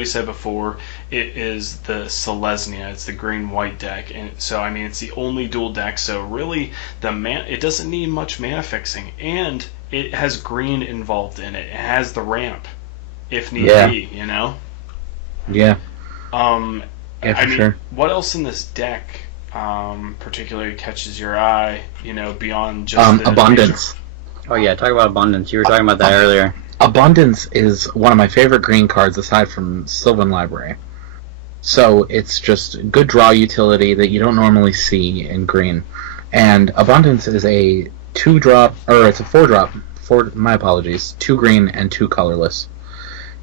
said before, it is the Selesnya. It's the green-white deck, and so it's the only dual deck. So really, it doesn't need much mana fixing, and it has green involved in it. It has the ramp, if need be. Yeah. Sure. What else in this deck particularly catches your eye? Beyond just the Abundance. Oh yeah, talk about Abundance. You were talking about that earlier. Abundance is one of my favorite green cards aside from Sylvan Library. So it's just good draw utility that you don't normally see in green. And Abundance is a 2-drop, or it's a 4-drop. My apologies. 2 green and 2 colorless.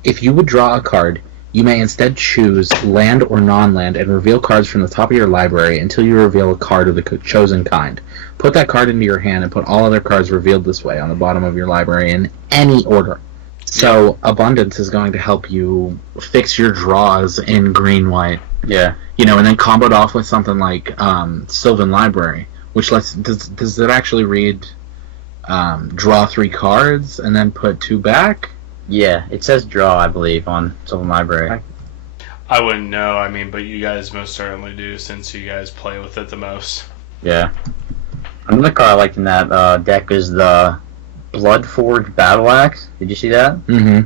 If you would draw a card, you may instead choose land or non-land and reveal cards from the top of your library until you reveal a card of the chosen kind. Put that card into your hand and put all other cards revealed this way on the bottom of your library in any order. So Abundance is going to help you fix your draws in green-white. Yeah. And then combo it off with something like Sylvan Library, which does it actually read draw 3 cards and then put 2 back? Yeah, it says draw, I believe, on Sylvan Library. I wouldn't know, but you guys most certainly do, since you guys play with it the most. Yeah. Another card I liked in that deck is the Bloodforged Battle Axe. Did you see that? Mm-hmm.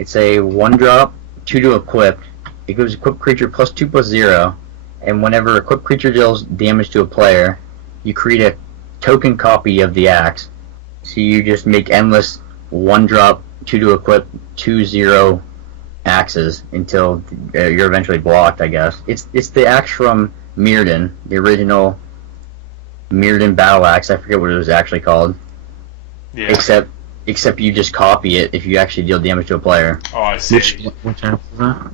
It's a 1-drop, 2 to equip. It gives equipped creature +2/+0, and whenever equipped creature deals damage to a player, you create a token copy of the axe. So you just make endless 1-drop, 2 to equip, 2/0 axes until you're eventually blocked, I guess. It's the axe from Mirrodin, the original Mirrodin Battle Axe. I forget what it was actually called. Yeah. Except you just copy it if you actually deal damage to a player. Oh, I see. Which app is that?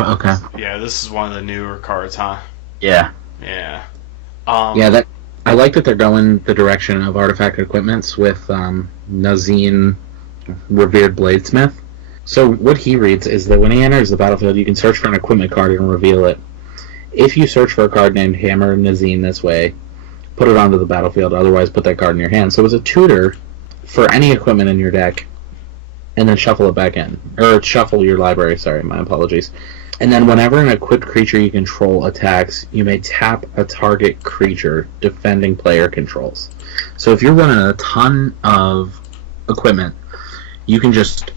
Okay. Yeah, this is one of the newer cards, huh? Yeah. Yeah. I like that they're going the direction of artifact equipments with Nazin, Revered Bladesmith. So what he reads is that when he enters the battlefield, you can search for an equipment card and reveal it. If you search for a card named Hammer Nazin this way, put it onto the battlefield, otherwise put that card in your hand. So it's a tutor for any equipment in your deck, and then shuffle it back in. Or shuffle your library, sorry, my apologies. And then whenever an equipped creature you control attacks, you may tap a target creature defending player controls. So if you're running a ton of equipment, you can just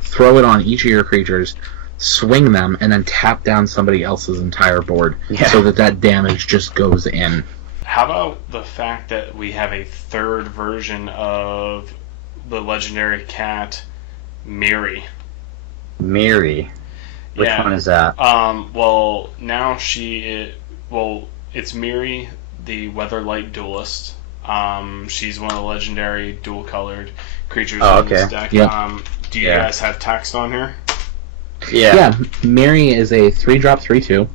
throw it on each of your creatures, swing them, and then tap down somebody else's entire board so that damage just goes in. How about the fact that we have a 3rd version of the legendary cat, Miri? Miri? Which one is that? Well, now it's Miri, the Weatherlight Duelist. She's one of the legendary dual-colored creatures in this deck. Yep. Do you guys have text on here? Yeah. Miri is a 3-drop, 3/2.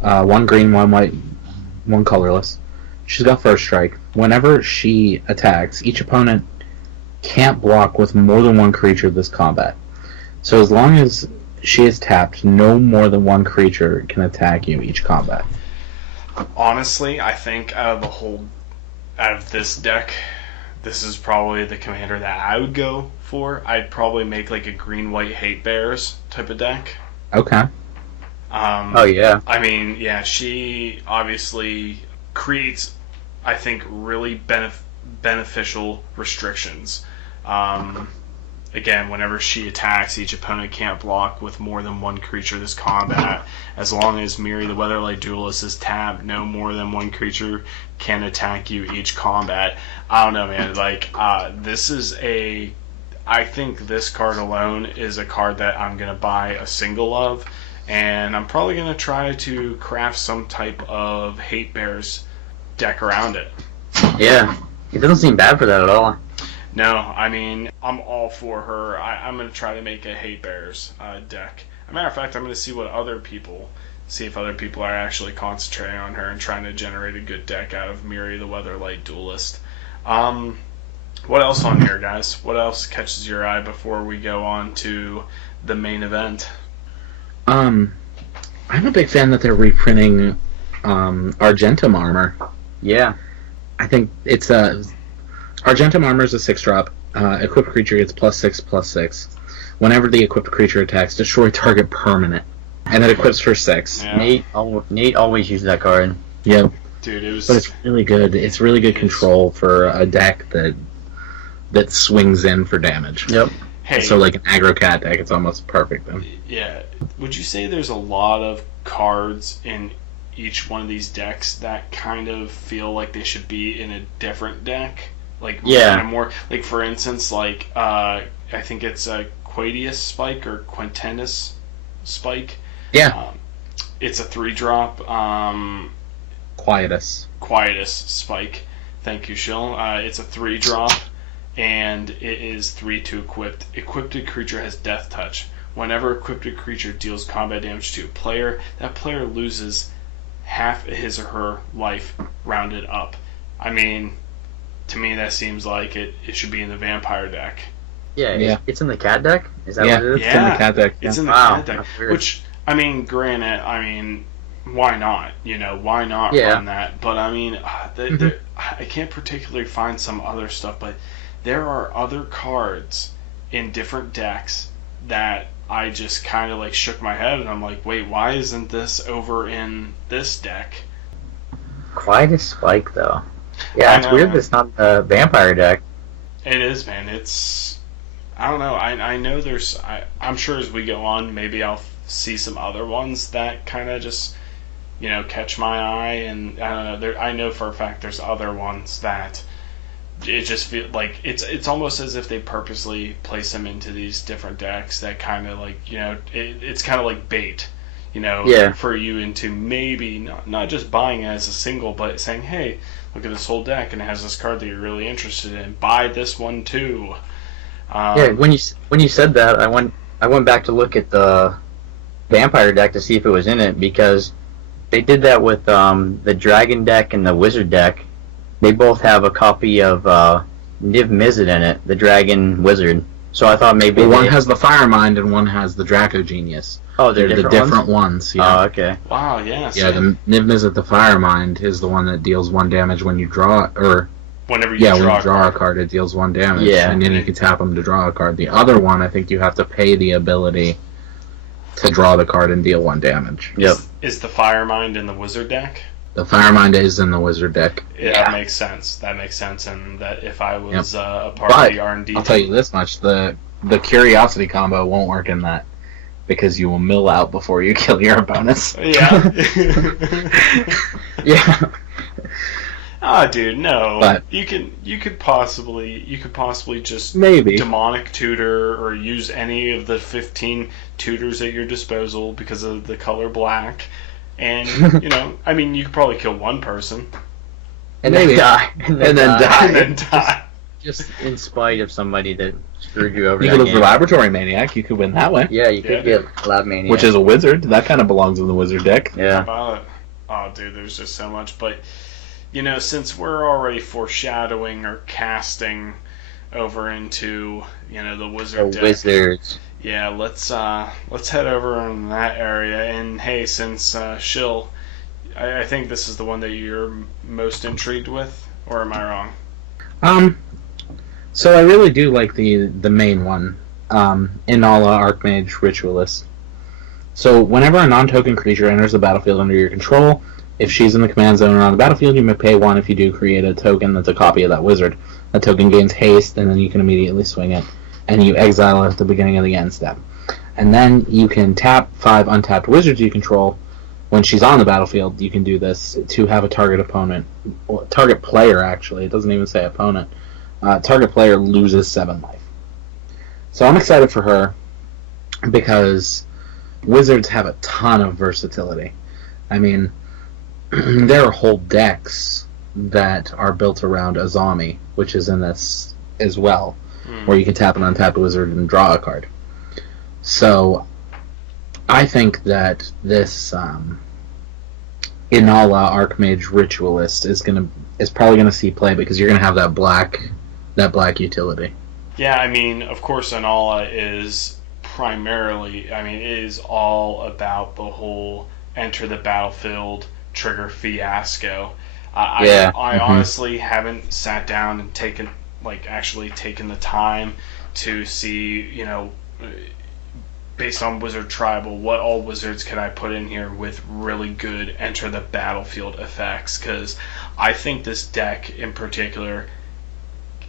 1 green, 1 white, 1 colorless. She's got first strike. Whenever she attacks, each opponent can't block with more than 1 creature this combat. So as long as she is tapped. No more than one creature can attack you each combat. Honestly, I think out of this deck, this is probably the commander that I would go for. I'd probably make like a green-white hate bears type of deck. Okay. Oh yeah. I mean, yeah, she obviously creates, I think, really beneficial restrictions. Again, whenever she attacks, each opponent can't block with more than one creature this combat. As long as Miri the Weatherlight Duelist is tapped, no more than one creature can attack you each combat. I don't know, man. Like, I think this card alone is a card that I'm going to buy a single of, and I'm probably going to try to craft some type of Hate Bears deck around it. Yeah. It doesn't seem bad for that at all. No, I mean, I'm all for her. I'm going to try to make a Hate Bears deck. As a matter of fact, I'm going to see if other people are actually concentrating on her and trying to generate a good deck out of Miri the Weatherlight Duelist. What else on here, guys? What else catches your eye before we go on to the main event? I'm a big fan that they're reprinting Argentum Armor. Yeah. I think it's Argentum Armor is a 6-drop. Equipped creature gets +6/+6. Whenever the equipped creature attacks, destroy target permanent. And it equips for 6. Yeah. Nate always uses that card. Yep. Dude, But it's really good. It's really good control for a deck that swings in for damage. Yep. Hey, So like an aggro cat deck, it's almost perfect then. yeah. Would you say there's a lot of cards in each one of these decks that kind of feel like they should be in a different deck? Like, yeah. Kind of more, like, for instance, like, I think it's a Quadius Spike or Quintenus Spike. Yeah. It's a 3-drop. Quietus Spike. Thank you, Shill. It's a 3-drop, and it is 3/2 equipped. Equipped creature has Death Touch. Whenever equipped creature deals combat damage to a player, that player loses half his or her life rounded up. I mean, to me that seems like it should be in the vampire deck. Yeah. It's in the cat deck? Is that what it is? It's in the cat deck. It's in the cat deck. Which, I mean, granted, why not? Why not run that? But I mean, I can't particularly find some other stuff, but there are other cards in different decks that I just kind of like shook my head and I'm like, wait, why isn't this over in this deck? Quite a spike, though. Yeah, it's weird that it's not the vampire deck. It is, man. I don't know. I know I'm sure as we go on, maybe I'll see some other ones that kind of just, catch my eye. And I don't know. I know for a fact there's other ones that it just feels like it's almost as if they purposely place them into these different decks that kind of like, it's kind of like bait, for you into maybe not just buying it as a single, but saying, hey, look at this whole deck and it has this card that you're really interested in. Buy this one too. When you said that, I went back to look at the vampire deck to see if it was in it, because they did that with the dragon deck and the wizard deck. They both have a copy of Niv Mizzet in it, the dragon wizard. So I thought maybe one has the Fire Mind and one has the Draco Genius. Oh, they're the different ones. Yeah. Oh, okay. Wow, yeah. Yeah, the Niv Mizzet, the Fire Mind, is the one that deals 1 damage when you draw, or whenever you draw a card, it deals 1 damage. Yeah. And then you can tap them to draw a card. The other one, I think you have to pay the ability to draw the card and deal 1 damage. Yep. Is the Fire Mind in the wizard deck? The Fire Mind is in the wizard deck. Yeah, that makes sense. And that if I was a part of the R&D I'll tell you this much, the Curiosity combo won't work in that, because you will mill out before you kill your opponents. Yeah. Yeah. Ah, dude, no. But you could possibly just maybe demonic tutor or use any of the 15 tutors at your disposal because of the color black. And, you could probably kill one person. And then die. And then die. Just in spite of somebody that screwed you over. You could look for Laboratory Maniac. You could win that way. Yeah, you could get Lab Maniac. Which is a wizard. That kind of belongs in the wizard deck. Yeah. Oh, dude, there's just so much. But, since we're already foreshadowing or casting over into, the wizard deck. Wizards. Yeah, let's head over in that area. And hey, since Shill, I think this is the one that you're most intrigued with, or am I wrong? So I really do like the main one, Inala Archmage Ritualist. So whenever a non-token creature enters the battlefield under your control, if she's in the command zone or on the battlefield, you may pay 1. If you do, create a token that's a copy of that wizard. That token gains haste, and then you can immediately swing it, and you exile it at the beginning of the end step. And then you can tap 5 untapped wizards you control. When she's on the battlefield, you can do this to have a target player, actually. It doesn't even say opponent. Target player loses 7 life. So I'm excited for her because wizards have a ton of versatility. I mean, there are whole decks that are built around Azami, which is in this as well, where you can tap an untapped wizard and draw a card. So I think that this Inala Archmage Ritualist is probably gonna see play because you're gonna have that black utility. Yeah, I mean, of course, Inala is primarily, I mean, it is all about the whole enter the battlefield trigger fiasco. I honestly haven't sat down and actually taken the time to see, based on Wizard Tribal, what all wizards can I put in here with really good enter the battlefield effects, because I think this deck in particular,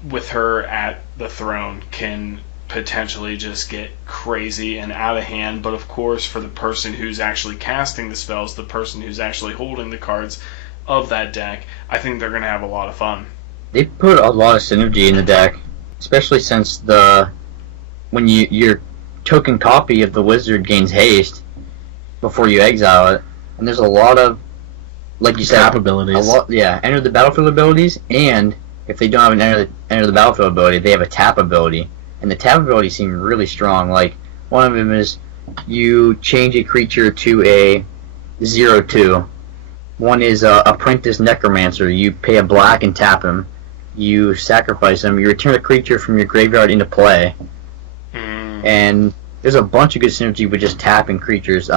with her at the throne, can potentially just get crazy and out of hand. But of course, for the person who's actually casting the spells, the person who's actually holding the cards of that deck, I think they're going to have a lot of fun. They put a lot of synergy in the deck, especially since when your token copy of the wizard gains haste before you exile it, and there's a lot of, like you said, tap abilities. Enter the battlefield abilities, and if they don't have an enter the battlefield ability, they have a tap ability. And the tap abilities seem really strong. Like, one of them is you change a creature to a 0/2. One is Apprentice Necromancer. You pay a black and tap him. You sacrifice him. You return a creature from your graveyard into play. And there's a bunch of good synergy with just tapping creatures.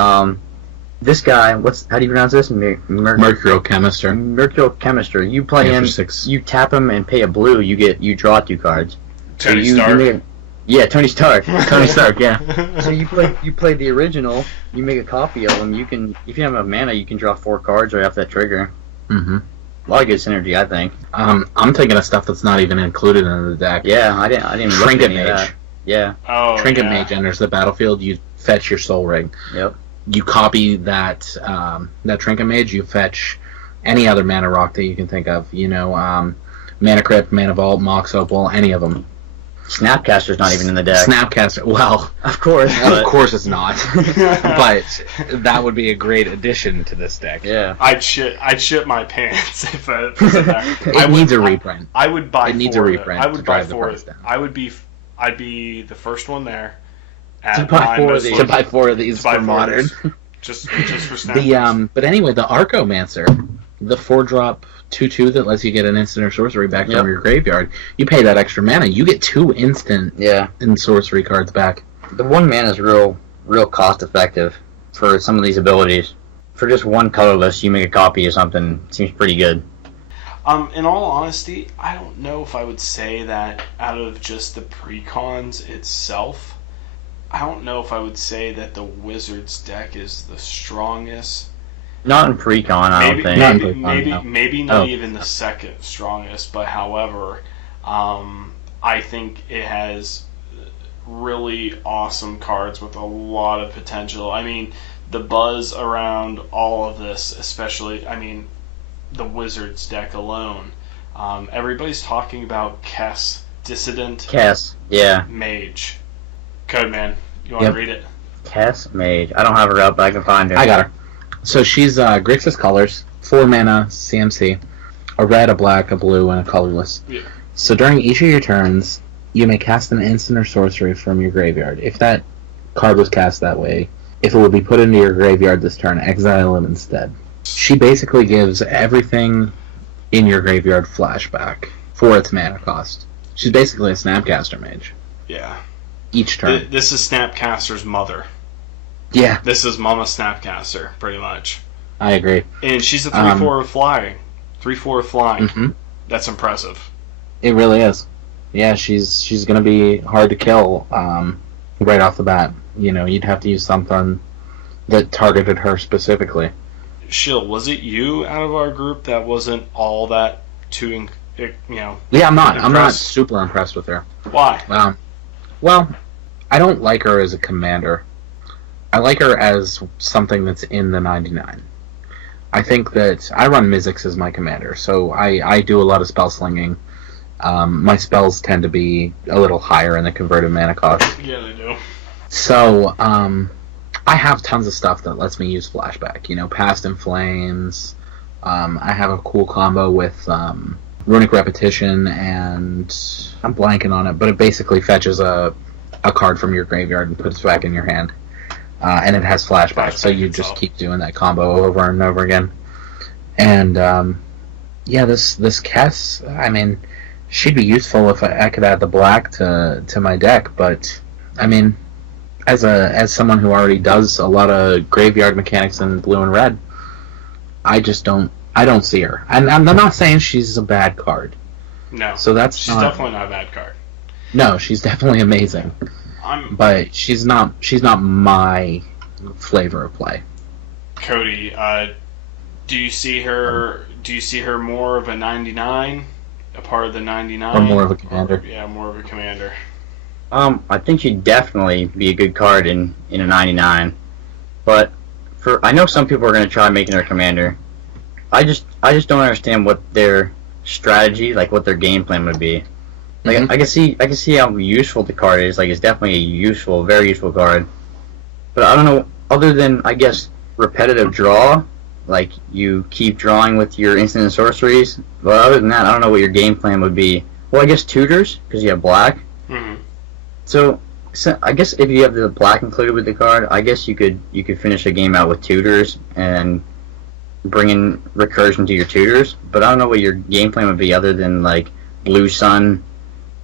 This guy, how do you pronounce this? Mercurial Chemister. Mercurial Chemister. You play him. 6. You tap him and pay a blue. You draw 2 cards. Tony Stark. Yeah, Tony Stark. Tony Stark, yeah. So you play the original, you make a copy of him, you can, if you have enough mana, you can draw 4 cards right off that trigger. Mm-hmm. A lot of good synergy, I think. I'm thinking of stuff that's not even included in the deck. Yeah, I didn't Trinket Mage. Yeah. Oh, Trinket Mage enters the battlefield, you fetch your Soul Ring. Yep. You copy that Trinket Mage, you fetch any other mana rock that you can think of. Mana Crypt, Mana Vault, Mox Opal, any of them. Snapcaster's not even in the deck. Snapcaster, well, of course, of course it's not. But that would be a great addition to this deck. Yeah, I'd shit my pants if I put it there. It needs a reprint. I would buy. It needs a reprint. I would to buy drive the 4. price down. I'd be the first one there. To buy 4 of these for Modern. Just for Snap. But anyway, the Archomancer, the 4-drop 2/2 that lets you get an instant or sorcery back from your graveyard. You pay that extra mana, you get 2 instant and sorcery cards back. The 1 mana is real cost effective for some of these abilities. For just 1 colorless, you make a copy of something. Seems pretty good. In all honesty, I don't know if I would say that out of just the precons itself, I don't know if I would say that the Wizards deck is the strongest. Not in precon, I don't think. Maybe not even the second strongest, but however, I think it has really awesome cards with a lot of potential. I mean, the buzz around all of this, especially, the Wizards deck alone. Everybody's talking about Kess, Dissident Mage. Codeman, you want to read it? Kess Mage. I don't have her up, but I can find her. I got her. So she's Grixis colors, 4 mana, CMC, a red, a black, a blue, and a colorless. Yeah. So during each of your turns, you may cast an instant or sorcery from your graveyard. If that card was cast that way, if it would be put into your graveyard this turn, exile it instead. She basically gives everything in your graveyard flashback for its mana cost. She's basically a Snapcaster Mage. Yeah. each turn. This is Snapcaster's mother. Yeah. This is Mama Snapcaster, pretty much. I agree. And she's a 3/4 of flying. 3/4 of flying. Mm-hmm. That's impressive. It really is. Yeah, she's going to be hard to kill right off the bat. You know, you'd have to use something that targeted her specifically. Shill, was it you out of our group that wasn't all that too, Yeah, I'm not. impressed? I'm not super impressed with her. Why? Well, I don't like her as a commander. I like her as something that's in the 99. I think that I run Mizzix as my commander, so I do a lot of spell slinging. My spells tend to be a little higher in the converted mana cost. Yeah, they do. So, I have tons of stuff that lets me use flashback. You know, Past in Flames. I have a cool combo with Runic Repetition, and I'm blanking on it, but it basically fetches a card from your graveyard and puts it back in your hand. And it has flashback, so you just keep doing that combo over and over again. And yeah, this Kess, I mean, she'd be useful if I could add the black to my deck, but I mean, as someone who already does a lot of graveyard mechanics in blue and red, I don't see her. And I'm not saying she's a bad card. No. So she's definitely not a bad card. No, she's definitely amazing. But she's not my flavor of play. Cody, do you see her more of a 99, a part of the 99, or more of a commander? Yeah, more of a commander. I think she'd definitely be a good card in a 99, but I know some people are going to try making her commander. I just don't understand what their strategy, like what their game plan would be. Like, Mm-hmm. I can see how useful the card is. Like, it's definitely a very useful card. But I don't know, other than, I guess, repetitive draw, like, you keep drawing with your instant and sorceries. But other than that, I don't know what your game plan would be. Well, I guess tutors, because you have black. Mm-hmm. So, I guess if you have the black included with the card, I guess you could finish a game out with tutors and bring in recursion to your tutors. But I don't know what your game plan would be other than, like, Blue Sun,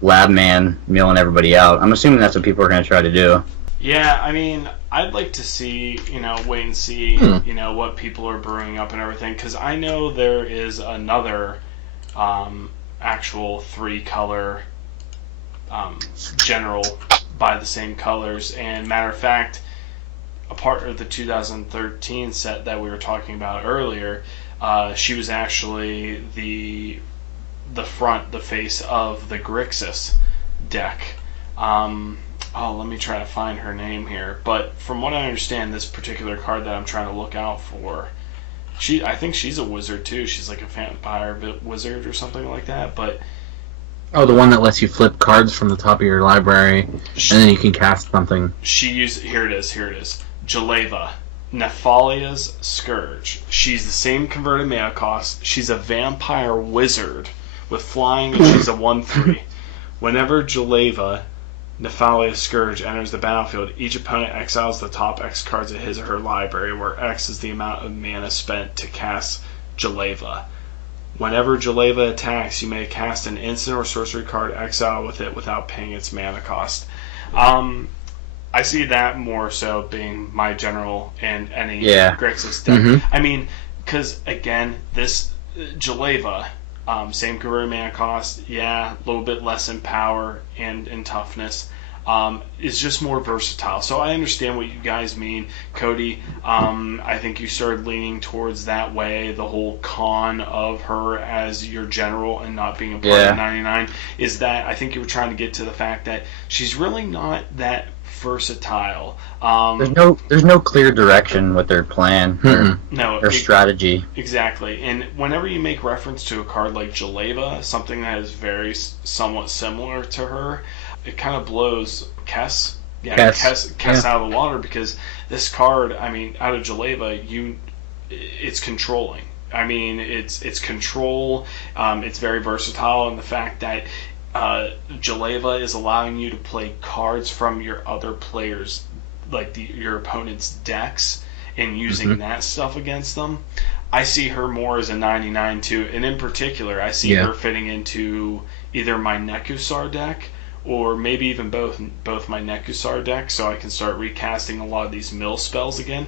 Lab Man, milling everybody out. I'm assuming that's what people are going to try to do. Yeah, I mean, I'd like to see, wait and see, what people are brewing up and everything, because I know there is another actual 3-color general by the same colors, and matter of fact, a part of the 2013 set that we were talking about earlier, she was actually the face of the Grixis deck. Let me try to find her name here. But from what I understand, this particular card that I'm trying to look out for, I think she's a wizard too. She's like a vampire wizard or something like that. But the one that lets you flip cards from the top of your library, and then you can cast something. Here it is. Jaleva, Nephalia's Scourge. She's the same converted mana cost. She's a vampire wizard with flying, and she's a 1/3. Whenever Jaleva, Nephalia's Scourge, enters the battlefield, each opponent exiles the top X cards of his or her library, where X is the amount of mana spent to cast Jaleva. Whenever Jaleva attacks, you may cast an instant or sorcery card exile with it without paying its mana cost. I see that more so being my general in any Grixis deck. Mm-hmm. I mean, because again, this Jaleva, same converted mana cost, a little bit less in power and in toughness, is just more versatile. So I understand what you guys mean, Cody. I think you started leaning towards that way. The whole con of her as your general and not being a part of 99 is that I think you were trying to get to the fact that she's really not that versatile. There's no clear direction with their plan or strategy. Exactly. And whenever you make reference to a card like Jaleva, something that is very somewhat similar to her, it kind of blows Kess out of the water, because this card, I mean, out of Jaleva, it's controlling. I mean, it's control. It's very versatile in the fact that Jaleva is allowing you to play cards from your other players, like your opponent's decks, and using that stuff against them. I see her more as a 99 too, and in particular, I see her fitting into either my Nekusar deck or maybe even both my Nekusar decks, so I can start recasting a lot of these mill spells again.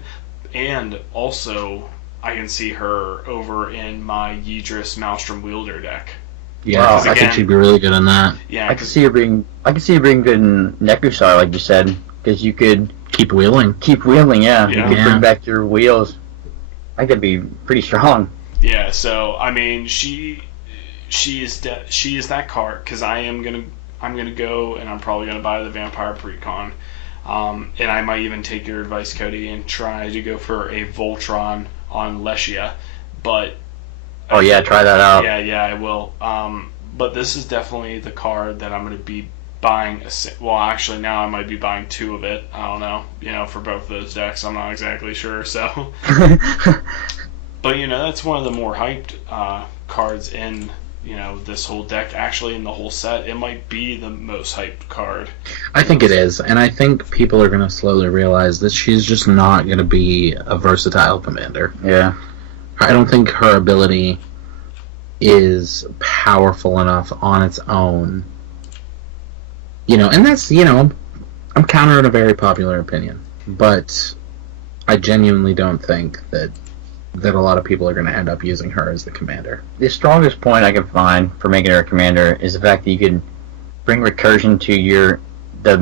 And also, I can see her over in my Yidris Maelstrom Wielder deck. Yeah, wow, I think she'd be really good in that. Yeah, I can see her being good in Nekusar, like you said, because you could keep wheeling. Yeah. You could bring back your wheels. I could be pretty strong. Yeah, so I mean, she is that card, because I'm gonna go and I'm probably gonna buy the Vampire Precon, and I might even take your advice, Cody, and try to go for a Voltron on Leshia, but try that out. Yeah, I will. But this is definitely the card that I'm gonna be buying. Well, actually, now I might be buying 2 of it. I don't know. For both of those decks, I'm not exactly sure. So, but that's one of the more hyped cards in this whole deck. Actually, in the whole set, it might be the most hyped card. I think it is, and I think people are going to slowly realize that she's just not going to be a versatile commander. Yeah. I don't think her ability is powerful enough on its own. And that's, I'm countering a very popular opinion, but I genuinely don't think that a lot of people are going to end up using her as the commander. The strongest point I can find for making her a commander is the fact that you could bring recursion to the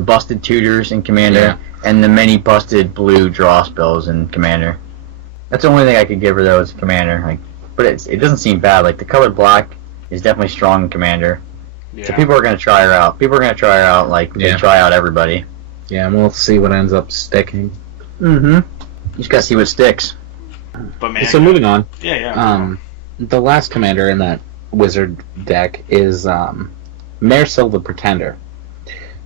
busted tutors in commander, and the many busted blue draw spells in commander. That's the only thing I could give her though as commander. But it doesn't seem bad. The color black is definitely strong in commander. Yeah. So people are going to try her out. They try out everybody. Yeah, and we'll see what ends up sticking. Mm-hmm. You just got to see what sticks. But man, so moving on. Yeah. The last commander in that wizard deck is Marisol the Pretender.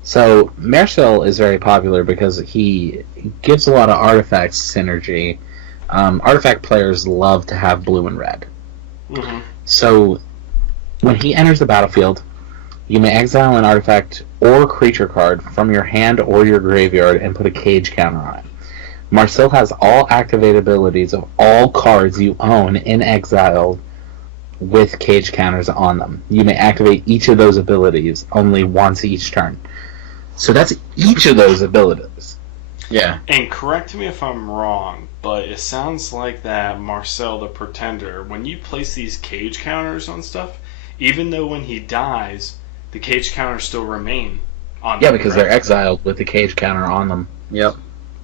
So Marisol is very popular because he gives a lot of artifact synergy. Artifact players love to have blue and red. Mm-hmm. So when he enters the battlefield, you may exile an artifact or creature card from your hand or your graveyard and put a cage counter on it. Marisol has all activated abilities of all cards you own in exile with cage counters on them. You may activate each of those abilities only once each turn. So that's each of those abilities. Yeah. And correct me if I'm wrong, but it sounds like that Marisol the Pretender, when you place these cage counters on stuff, even though when he dies, the cage counters still remain on them. Yeah, because they're exiled with the cage counter on them. Yep.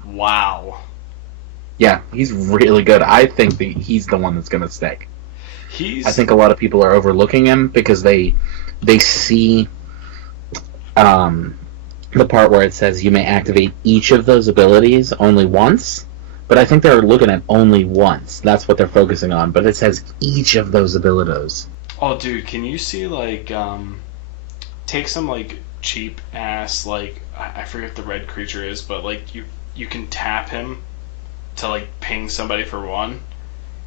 Wow. Yeah, he's really good. I think that he's the one that's going to stick. I think a lot of people are overlooking him because they see the part where it says you may activate each of those abilities only once, but I think they're looking at only once. That's what they're focusing on, but it says each of those abilities. Oh, dude, can you see, take some, cheap ass, I forget what the red creature is, but, you can tap him to, ping somebody for 1,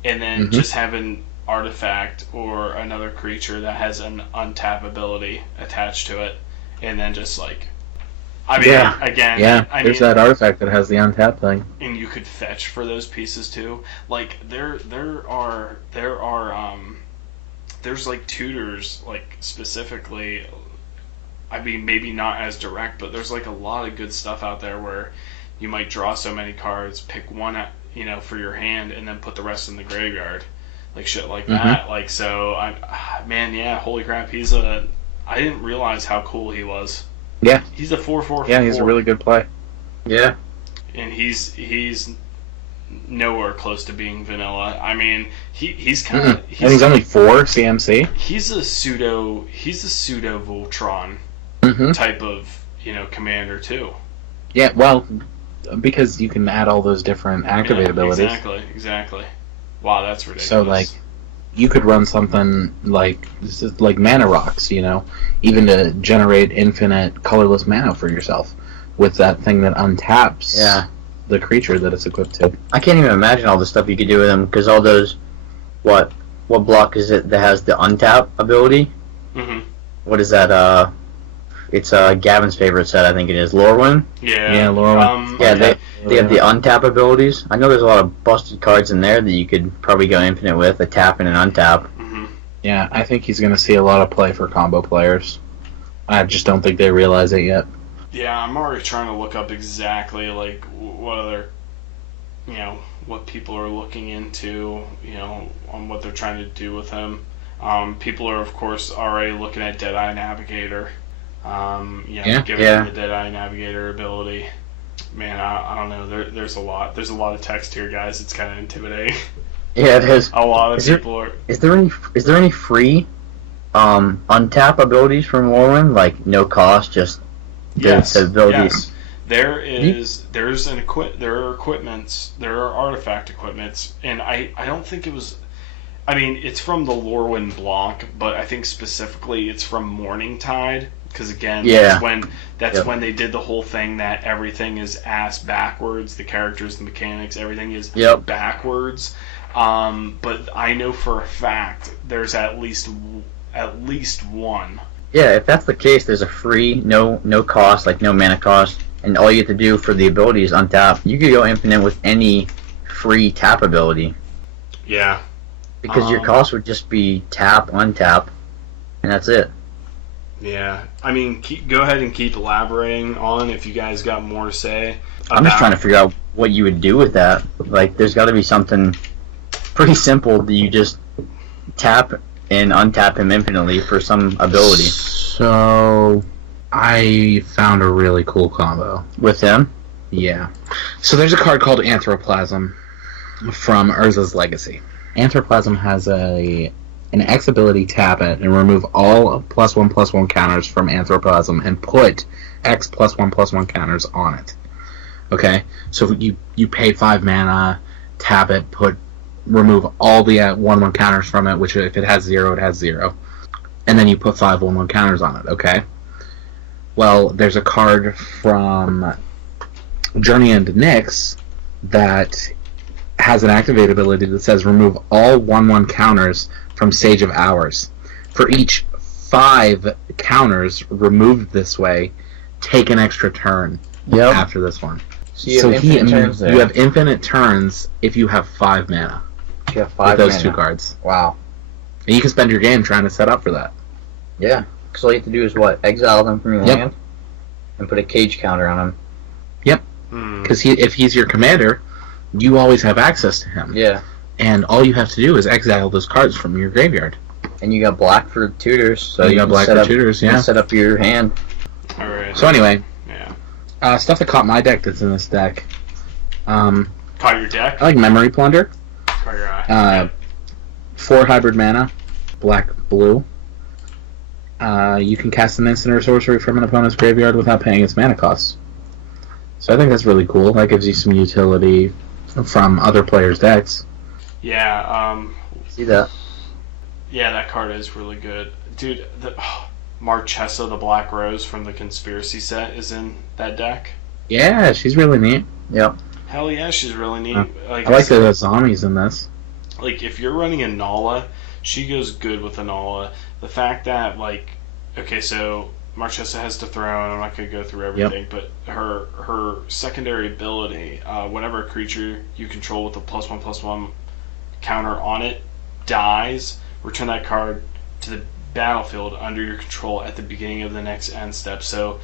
and then just have an artifact or another creature that has an untap ability attached to it, and then just, there's that artifact that has the untap thing. And you could fetch for those pieces, too. There's tutors, specifically, maybe not as direct, but there's a lot of good stuff out there where you might draw so many cards, pick one for your hand, and then put the rest in the graveyard, shit like that. Holy crap, I didn't realize how cool he was. Yeah, he's a 4/4. Yeah, he's a really good play. Yeah, and he's nowhere close to being vanilla. He's kind of... And he's only 4 CMC. He's a pseudo Voltron type of, commander, too. Yeah, well, because you can add all those different activate abilities. Exactly. Wow, that's ridiculous. So, you could run something like mana rocks, even to generate infinite colorless mana for yourself with that thing that untaps the creature that it's equipped to. I can't even imagine all the stuff you could do with them, because all those... What block is it that has the untap ability? Mm-hmm. What is that? It's Gavin's favorite set, I think it is. Lorwyn? Yeah, Lorwyn. They have the untap abilities. I know there's a lot of busted cards in there that you could probably go infinite with, a tap and an untap. Mm-hmm. Yeah, I think he's going to see a lot of play for combo players. I just don't think they realize it yet. Yeah, I'm already trying to look up exactly like what other, what people are looking into, on what they're trying to do with him. People are of course already looking at Deadeye Navigator. Giving him the Deadeye Navigator ability. Man, I don't know. There's a lot. There's a lot of text here, guys. It's kind of intimidating. Yeah, it is. A lot of people are. Is there any free untap abilities from Morrowind? Like no cost, just the abilities. Yes. There are equipments, there are artifact equipments, and I don't think it was. I mean, it's from the Lorwyn block, but I think specifically it's from Morningtide. Because again, that's when they did the whole thing that everything is ass backwards. The characters, the mechanics, everything is backwards. But I know for a fact there's at least one. Yeah, if that's the case, there's a free, no cost, like no mana cost, and all you have to do for the ability is untap. You could go infinite with any free tap ability. Yeah. Because your cost would just be tap, untap, and that's it. Yeah, I mean, go ahead and keep elaborating on if you guys got more to say. I'm just trying to figure out what you would do with that. Like, there's got to be something pretty simple that you just tap and untap him infinitely for some ability. So, I found a really cool combo. With him? Yeah. So there's a card called Anthro Plasm from Urza's Legacy. Anthro Plasm has an X ability, tap it, and remove all +1/+1 counters from Anthro Plasm and put X +1/+1 counters on it. Okay? So you pay 5 mana, tap it, remove all the 1/1 counters from it, which if it has 0, it has 0. And then you put 5 1/1 counters on it, okay? Well, there's a card from Journey into Nyx that has an activate ability that says remove all 1/1 counters from Sage of Hours. For each 5 counters removed this way, take an extra turn after this one. So you have infinite turns if you have 5 mana. You have 5 with those 2 cards. Wow. And you can spend your game trying to set up for that. Yeah. Because all you have to do is exile them from your land and put a cage counter on them. Yep. Because if he's your commander, you always have access to him. Yeah. And all you have to do is exile those cards from your graveyard. And you got black for tutors, so you got black for tutors, You can set up your hand. Alright. So anyway, stuff that caught my deck that's in this deck. Caught your deck? I like Memory Plunder. Caught your eye. 4 hybrid mana, black, blue. You can cast an instant or sorcery from an opponent's graveyard without paying its mana cost. So I think that's really cool. That gives you some utility from other players' decks. Yeah, See that? Yeah, that card is really good. Dude, Marchesa the Black Rose from the Conspiracy set is in that deck. Yeah, she's really neat. Yep. Hell yeah, she's really neat. I like the zombies in this. Like, if you're running a Nala, she goes good with a Nala. The fact that, okay, so Marchesa has the throne. I'm not going to go through everything, but her secondary ability, whenever a creature you control with a +1/+1 counter on it dies, return that card to the battlefield under your control at the beginning of the next end step. So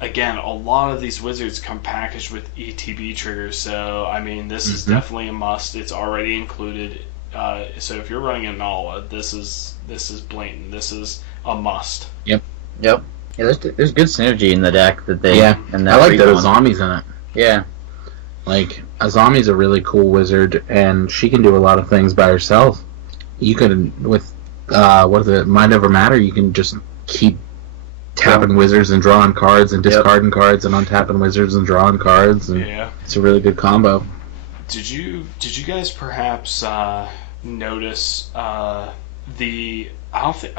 again, a lot of these wizards come packaged with ETB triggers, so I mean this is definitely a must. It's already included. So if you're running a Nala, this is blatant. This is a must. Yep. Yeah, there's good synergy in the deck that they and I like those zombies in it. Yeah. Like, Azami's a really cool wizard, and she can do a lot of things by herself. You could, with, Mind Over Matter, you can just keep tapping wizards and drawing cards and discarding cards and untapping wizards and drawing cards. And it's a really good combo. Did you guys perhaps notice I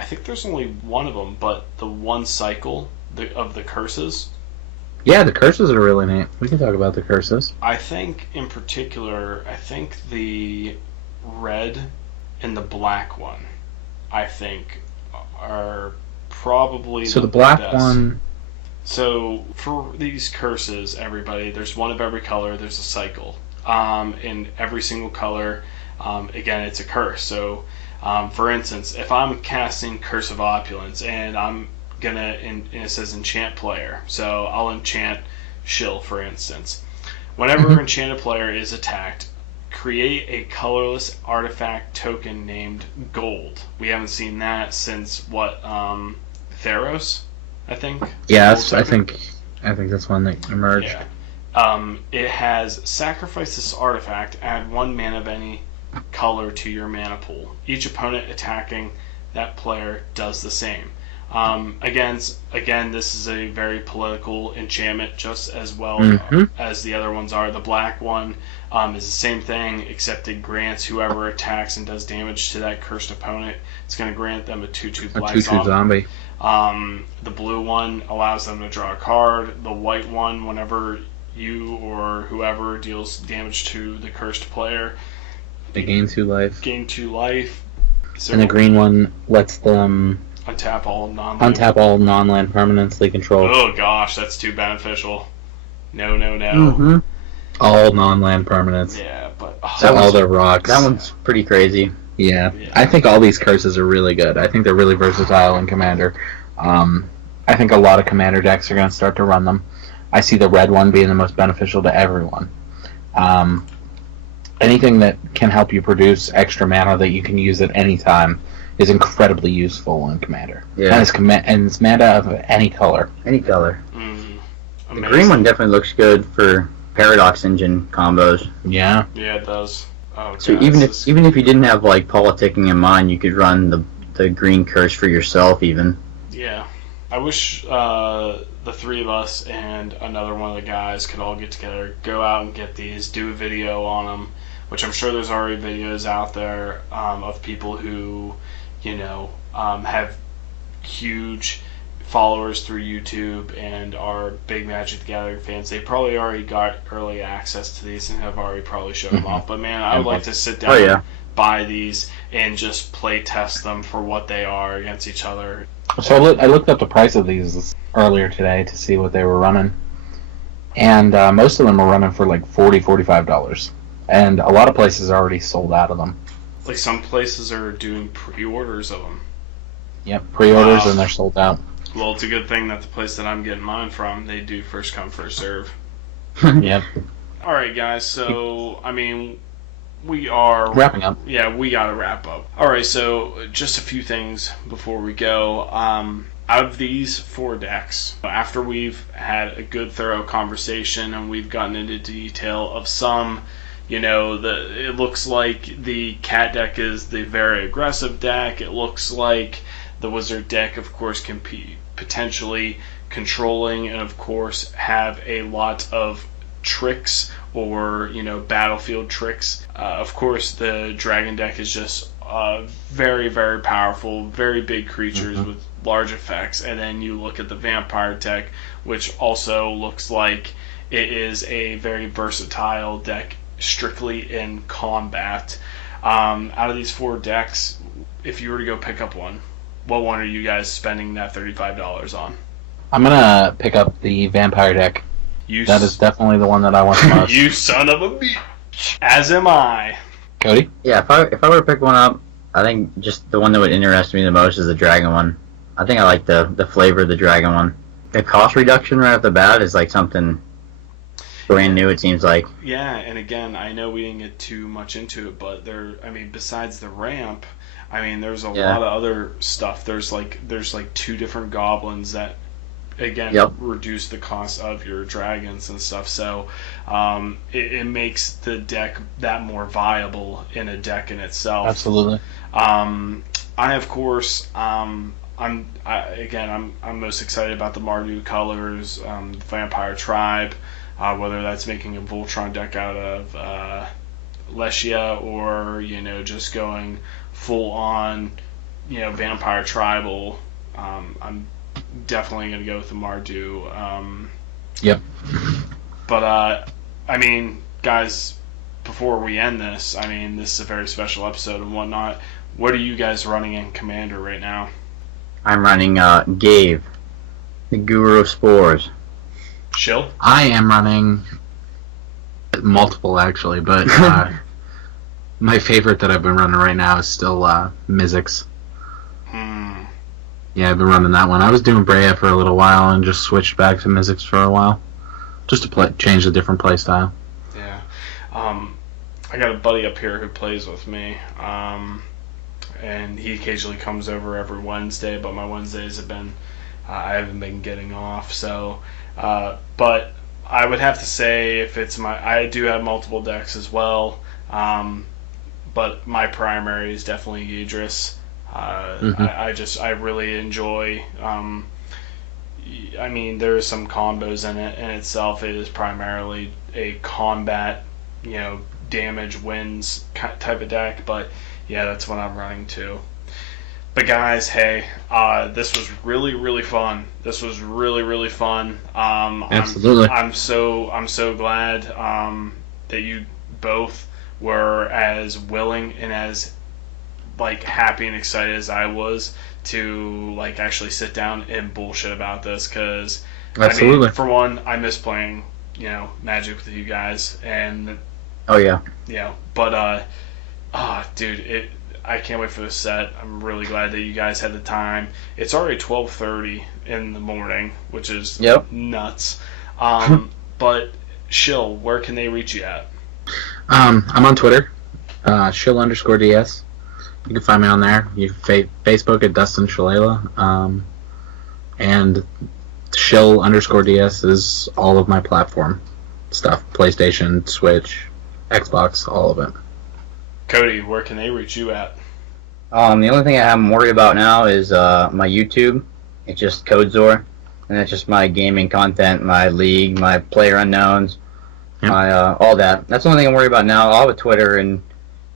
think there's only one of them, but the one cycle of the curses? Yeah, the curses are really neat. We can talk about the curses. I think, in particular, the red and the black one, I think, are probably the black best. one... So, for these curses, everybody, there's one of every color, there's a cycle. In every single color, again, it's a curse. So, for instance, if I'm casting Curse of Opulence, and I'm and it says enchant player. So I'll enchant Shill, for instance. Whenever an enchanted player is attacked, create a colorless artifact token named Gold. We haven't seen that since what? Theros, I think. Yes, I think that's one that emerged. Yeah. It has sacrifice this artifact, add 1 mana of any color to your mana pool. Each opponent attacking that player does the same. Again, this is a very political enchantment, just as well as the other ones are. The black one is the same thing, except it grants whoever attacks and does damage to that cursed opponent, it's going to grant them a 2/2 black 2/2 zombie. The blue one allows them to draw a card. The white one, whenever you or whoever deals damage to the cursed player, they gain 2 life. So And the green one lets them untap all non-land permanents they control. Oh gosh, that's too beneficial. No. Mm-hmm. All non-land permanents. Yeah, but So all their rocks. That one's pretty crazy. Yeah, I think all these curses are really good. I think they're really versatile in Commander. I think a lot of Commander decks are going to start to run them. I see the red one being the most beneficial to everyone. Anything that can help you produce extra mana that you can use at any time is incredibly useful in Commander. Yeah. And it's mana of any color. Any color. The amazing. green one definitely looks good for Paradox Engine combos. Yeah. Yeah, it does. Oh, So God, even if you didn't have like politicking in mind, you could run the green curse for yourself even. Yeah. I wish the 3 of us and another one of the guys could all get together, go out and get these, do a video on them, which I'm sure there's already videos out there of people who, have huge followers through YouTube and are big Magic the Gathering fans. They probably already got early access to these and have already probably showed them off. But man, I would like to sit down and buy these and just play test them for what they are against each other. So I looked up the price of these earlier today to see what they were running. And most of them are running for like $40, $45. And a lot of places are already sold out of them. Like some places are doing pre-orders of them. Yep, pre-orders and they're sold out. Well, it's a good thing that the place that I'm getting mine from, they do first come, first serve. Yep. Alright, guys, so, we are wrapping up. Yeah, we gotta wrap up. Alright, so just a few things before we go. Out of these 4 decks, after we've had a good, thorough conversation and we've gotten into detail of some, it looks like the cat deck is the very aggressive deck. It looks like the wizard deck, of course, can be potentially controlling and, of course, have a lot of tricks or, battlefield tricks. Of course, the dragon deck is just very, very powerful, very big creatures with large effects. And then you look at the vampire deck, which also looks like it is a very versatile deck strictly in combat. Out of these 4 decks, if you were to go pick up one, what one are you guys spending that $35 on? I'm gonna pick up the vampire deck. That is definitely the one that I want the most. You son of a bitch! As am I. Cody? Yeah, if I were to pick one up, I think just the one that would interest me the most is the dragon one. I think I like the flavor of the dragon one. The cost reduction right off the bat is like something brand new, it seems like. Yeah, and again, I know we didn't get too much into it, but besides the ramp, there's a lot of other stuff. There's like 2 different goblins that, again, reduce the cost of your dragons and stuff. So it makes the deck that more viable in a deck in itself. Absolutely. I, of course, I'm most excited about the Mardu colors, the Vampire Tribe, whether that's making a Voltron deck out of Leshia or, just going full on, Vampire Tribal. I'm definitely going to go with the Mardu. Yep. But, guys, before we end this, this is a very special episode and whatnot. What are you guys running in Commander right now? I'm running Gave, the Guru of Spores. Shill? I am running multiple, actually, but my favorite that I've been running right now is still Mizzix. Yeah, I've been running that one. I was doing Brea for a little while and just switched back to Mizzix for a while, just to change the different play style. Yeah. I got a buddy up here who plays with me, and he occasionally comes over every Wednesday, but my Wednesdays have been, I haven't been getting off, so, but I would have to say I do have multiple decks as well, but my primary is definitely Yidris. I really enjoy. I mean, there are some combos in it. In itself, it is primarily a combat, damage wins type of deck. But yeah, that's what I'm running too. But guys, hey, this was really, really fun. This was really, really fun. Absolutely. I'm so glad that you both were as willing and as happy and excited as I was to actually sit down and bullshit about this, because Absolutely. I mean, for one, I miss playing Magic with you guys, and Oh yeah. But dude, I can't wait for this set. I'm really glad that you guys had the time. It's already 12:30 in the morning, which is nuts. But Shill, where can they reach you at? I'm on Twitter, Shill_DS. You can find me on there. You can Facebook at Dustin Shalala. And Shill_DS is all of my platform stuff. PlayStation, Switch, Xbox, all of it. Cody, where can they reach you at? The only thing I'm worried about now is my YouTube. It's just codeZOR, and that's just my gaming content, my league, my player unknowns, my all that. That's the only thing I'm worried about now. I'll have a Twitter, and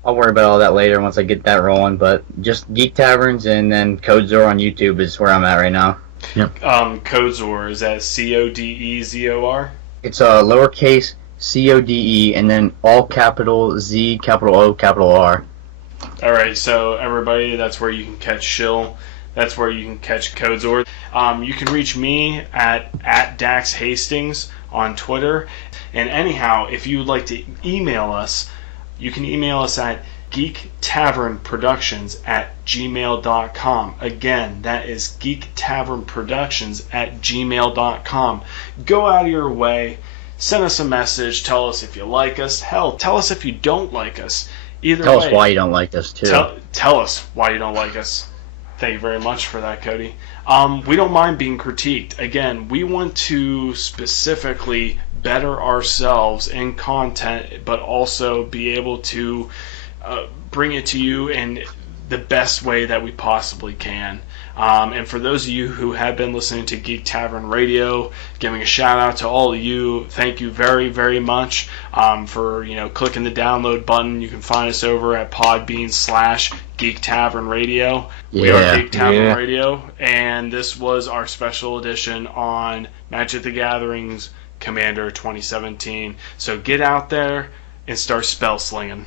I'll worry about all that later once I get that rolling. But just Geek Taverns and then codeZOR on YouTube is where I'm at right now. Yep. codeZOR, is that CODEZOR? It's lowercase CODE and then all capital Z, capital O, capital R. Alright, so everybody, that's where you can catch Shill. That's where you can catch codeZOR. You can reach me at Dax Hastings on Twitter. And anyhow, if you would like to email us, you can email us at geektavernproductions@gmail.com. Again, that is geektavernproductions@gmail.com. Go out of your way. Send us a message. Tell us if you like us. Hell, tell us if you don't like us. Either Tell way, us why you don't like us, too. Tell us why you don't like us. Thank you very much for that, Cody. We don't mind being critiqued. Again, we want to specifically better ourselves in content, but also be able to bring it to you in the best way that we possibly can. And for those of you who have been listening to Geek Tavern Radio, giving a shout out to all of you. Thank you very, very much for clicking the download button. You can find us over at Podbean/Geek Tavern Radio. We are Geek Tavern Radio, and this was our special edition on Magic the Gathering's Commander 2017. So get out there and start spell slinging.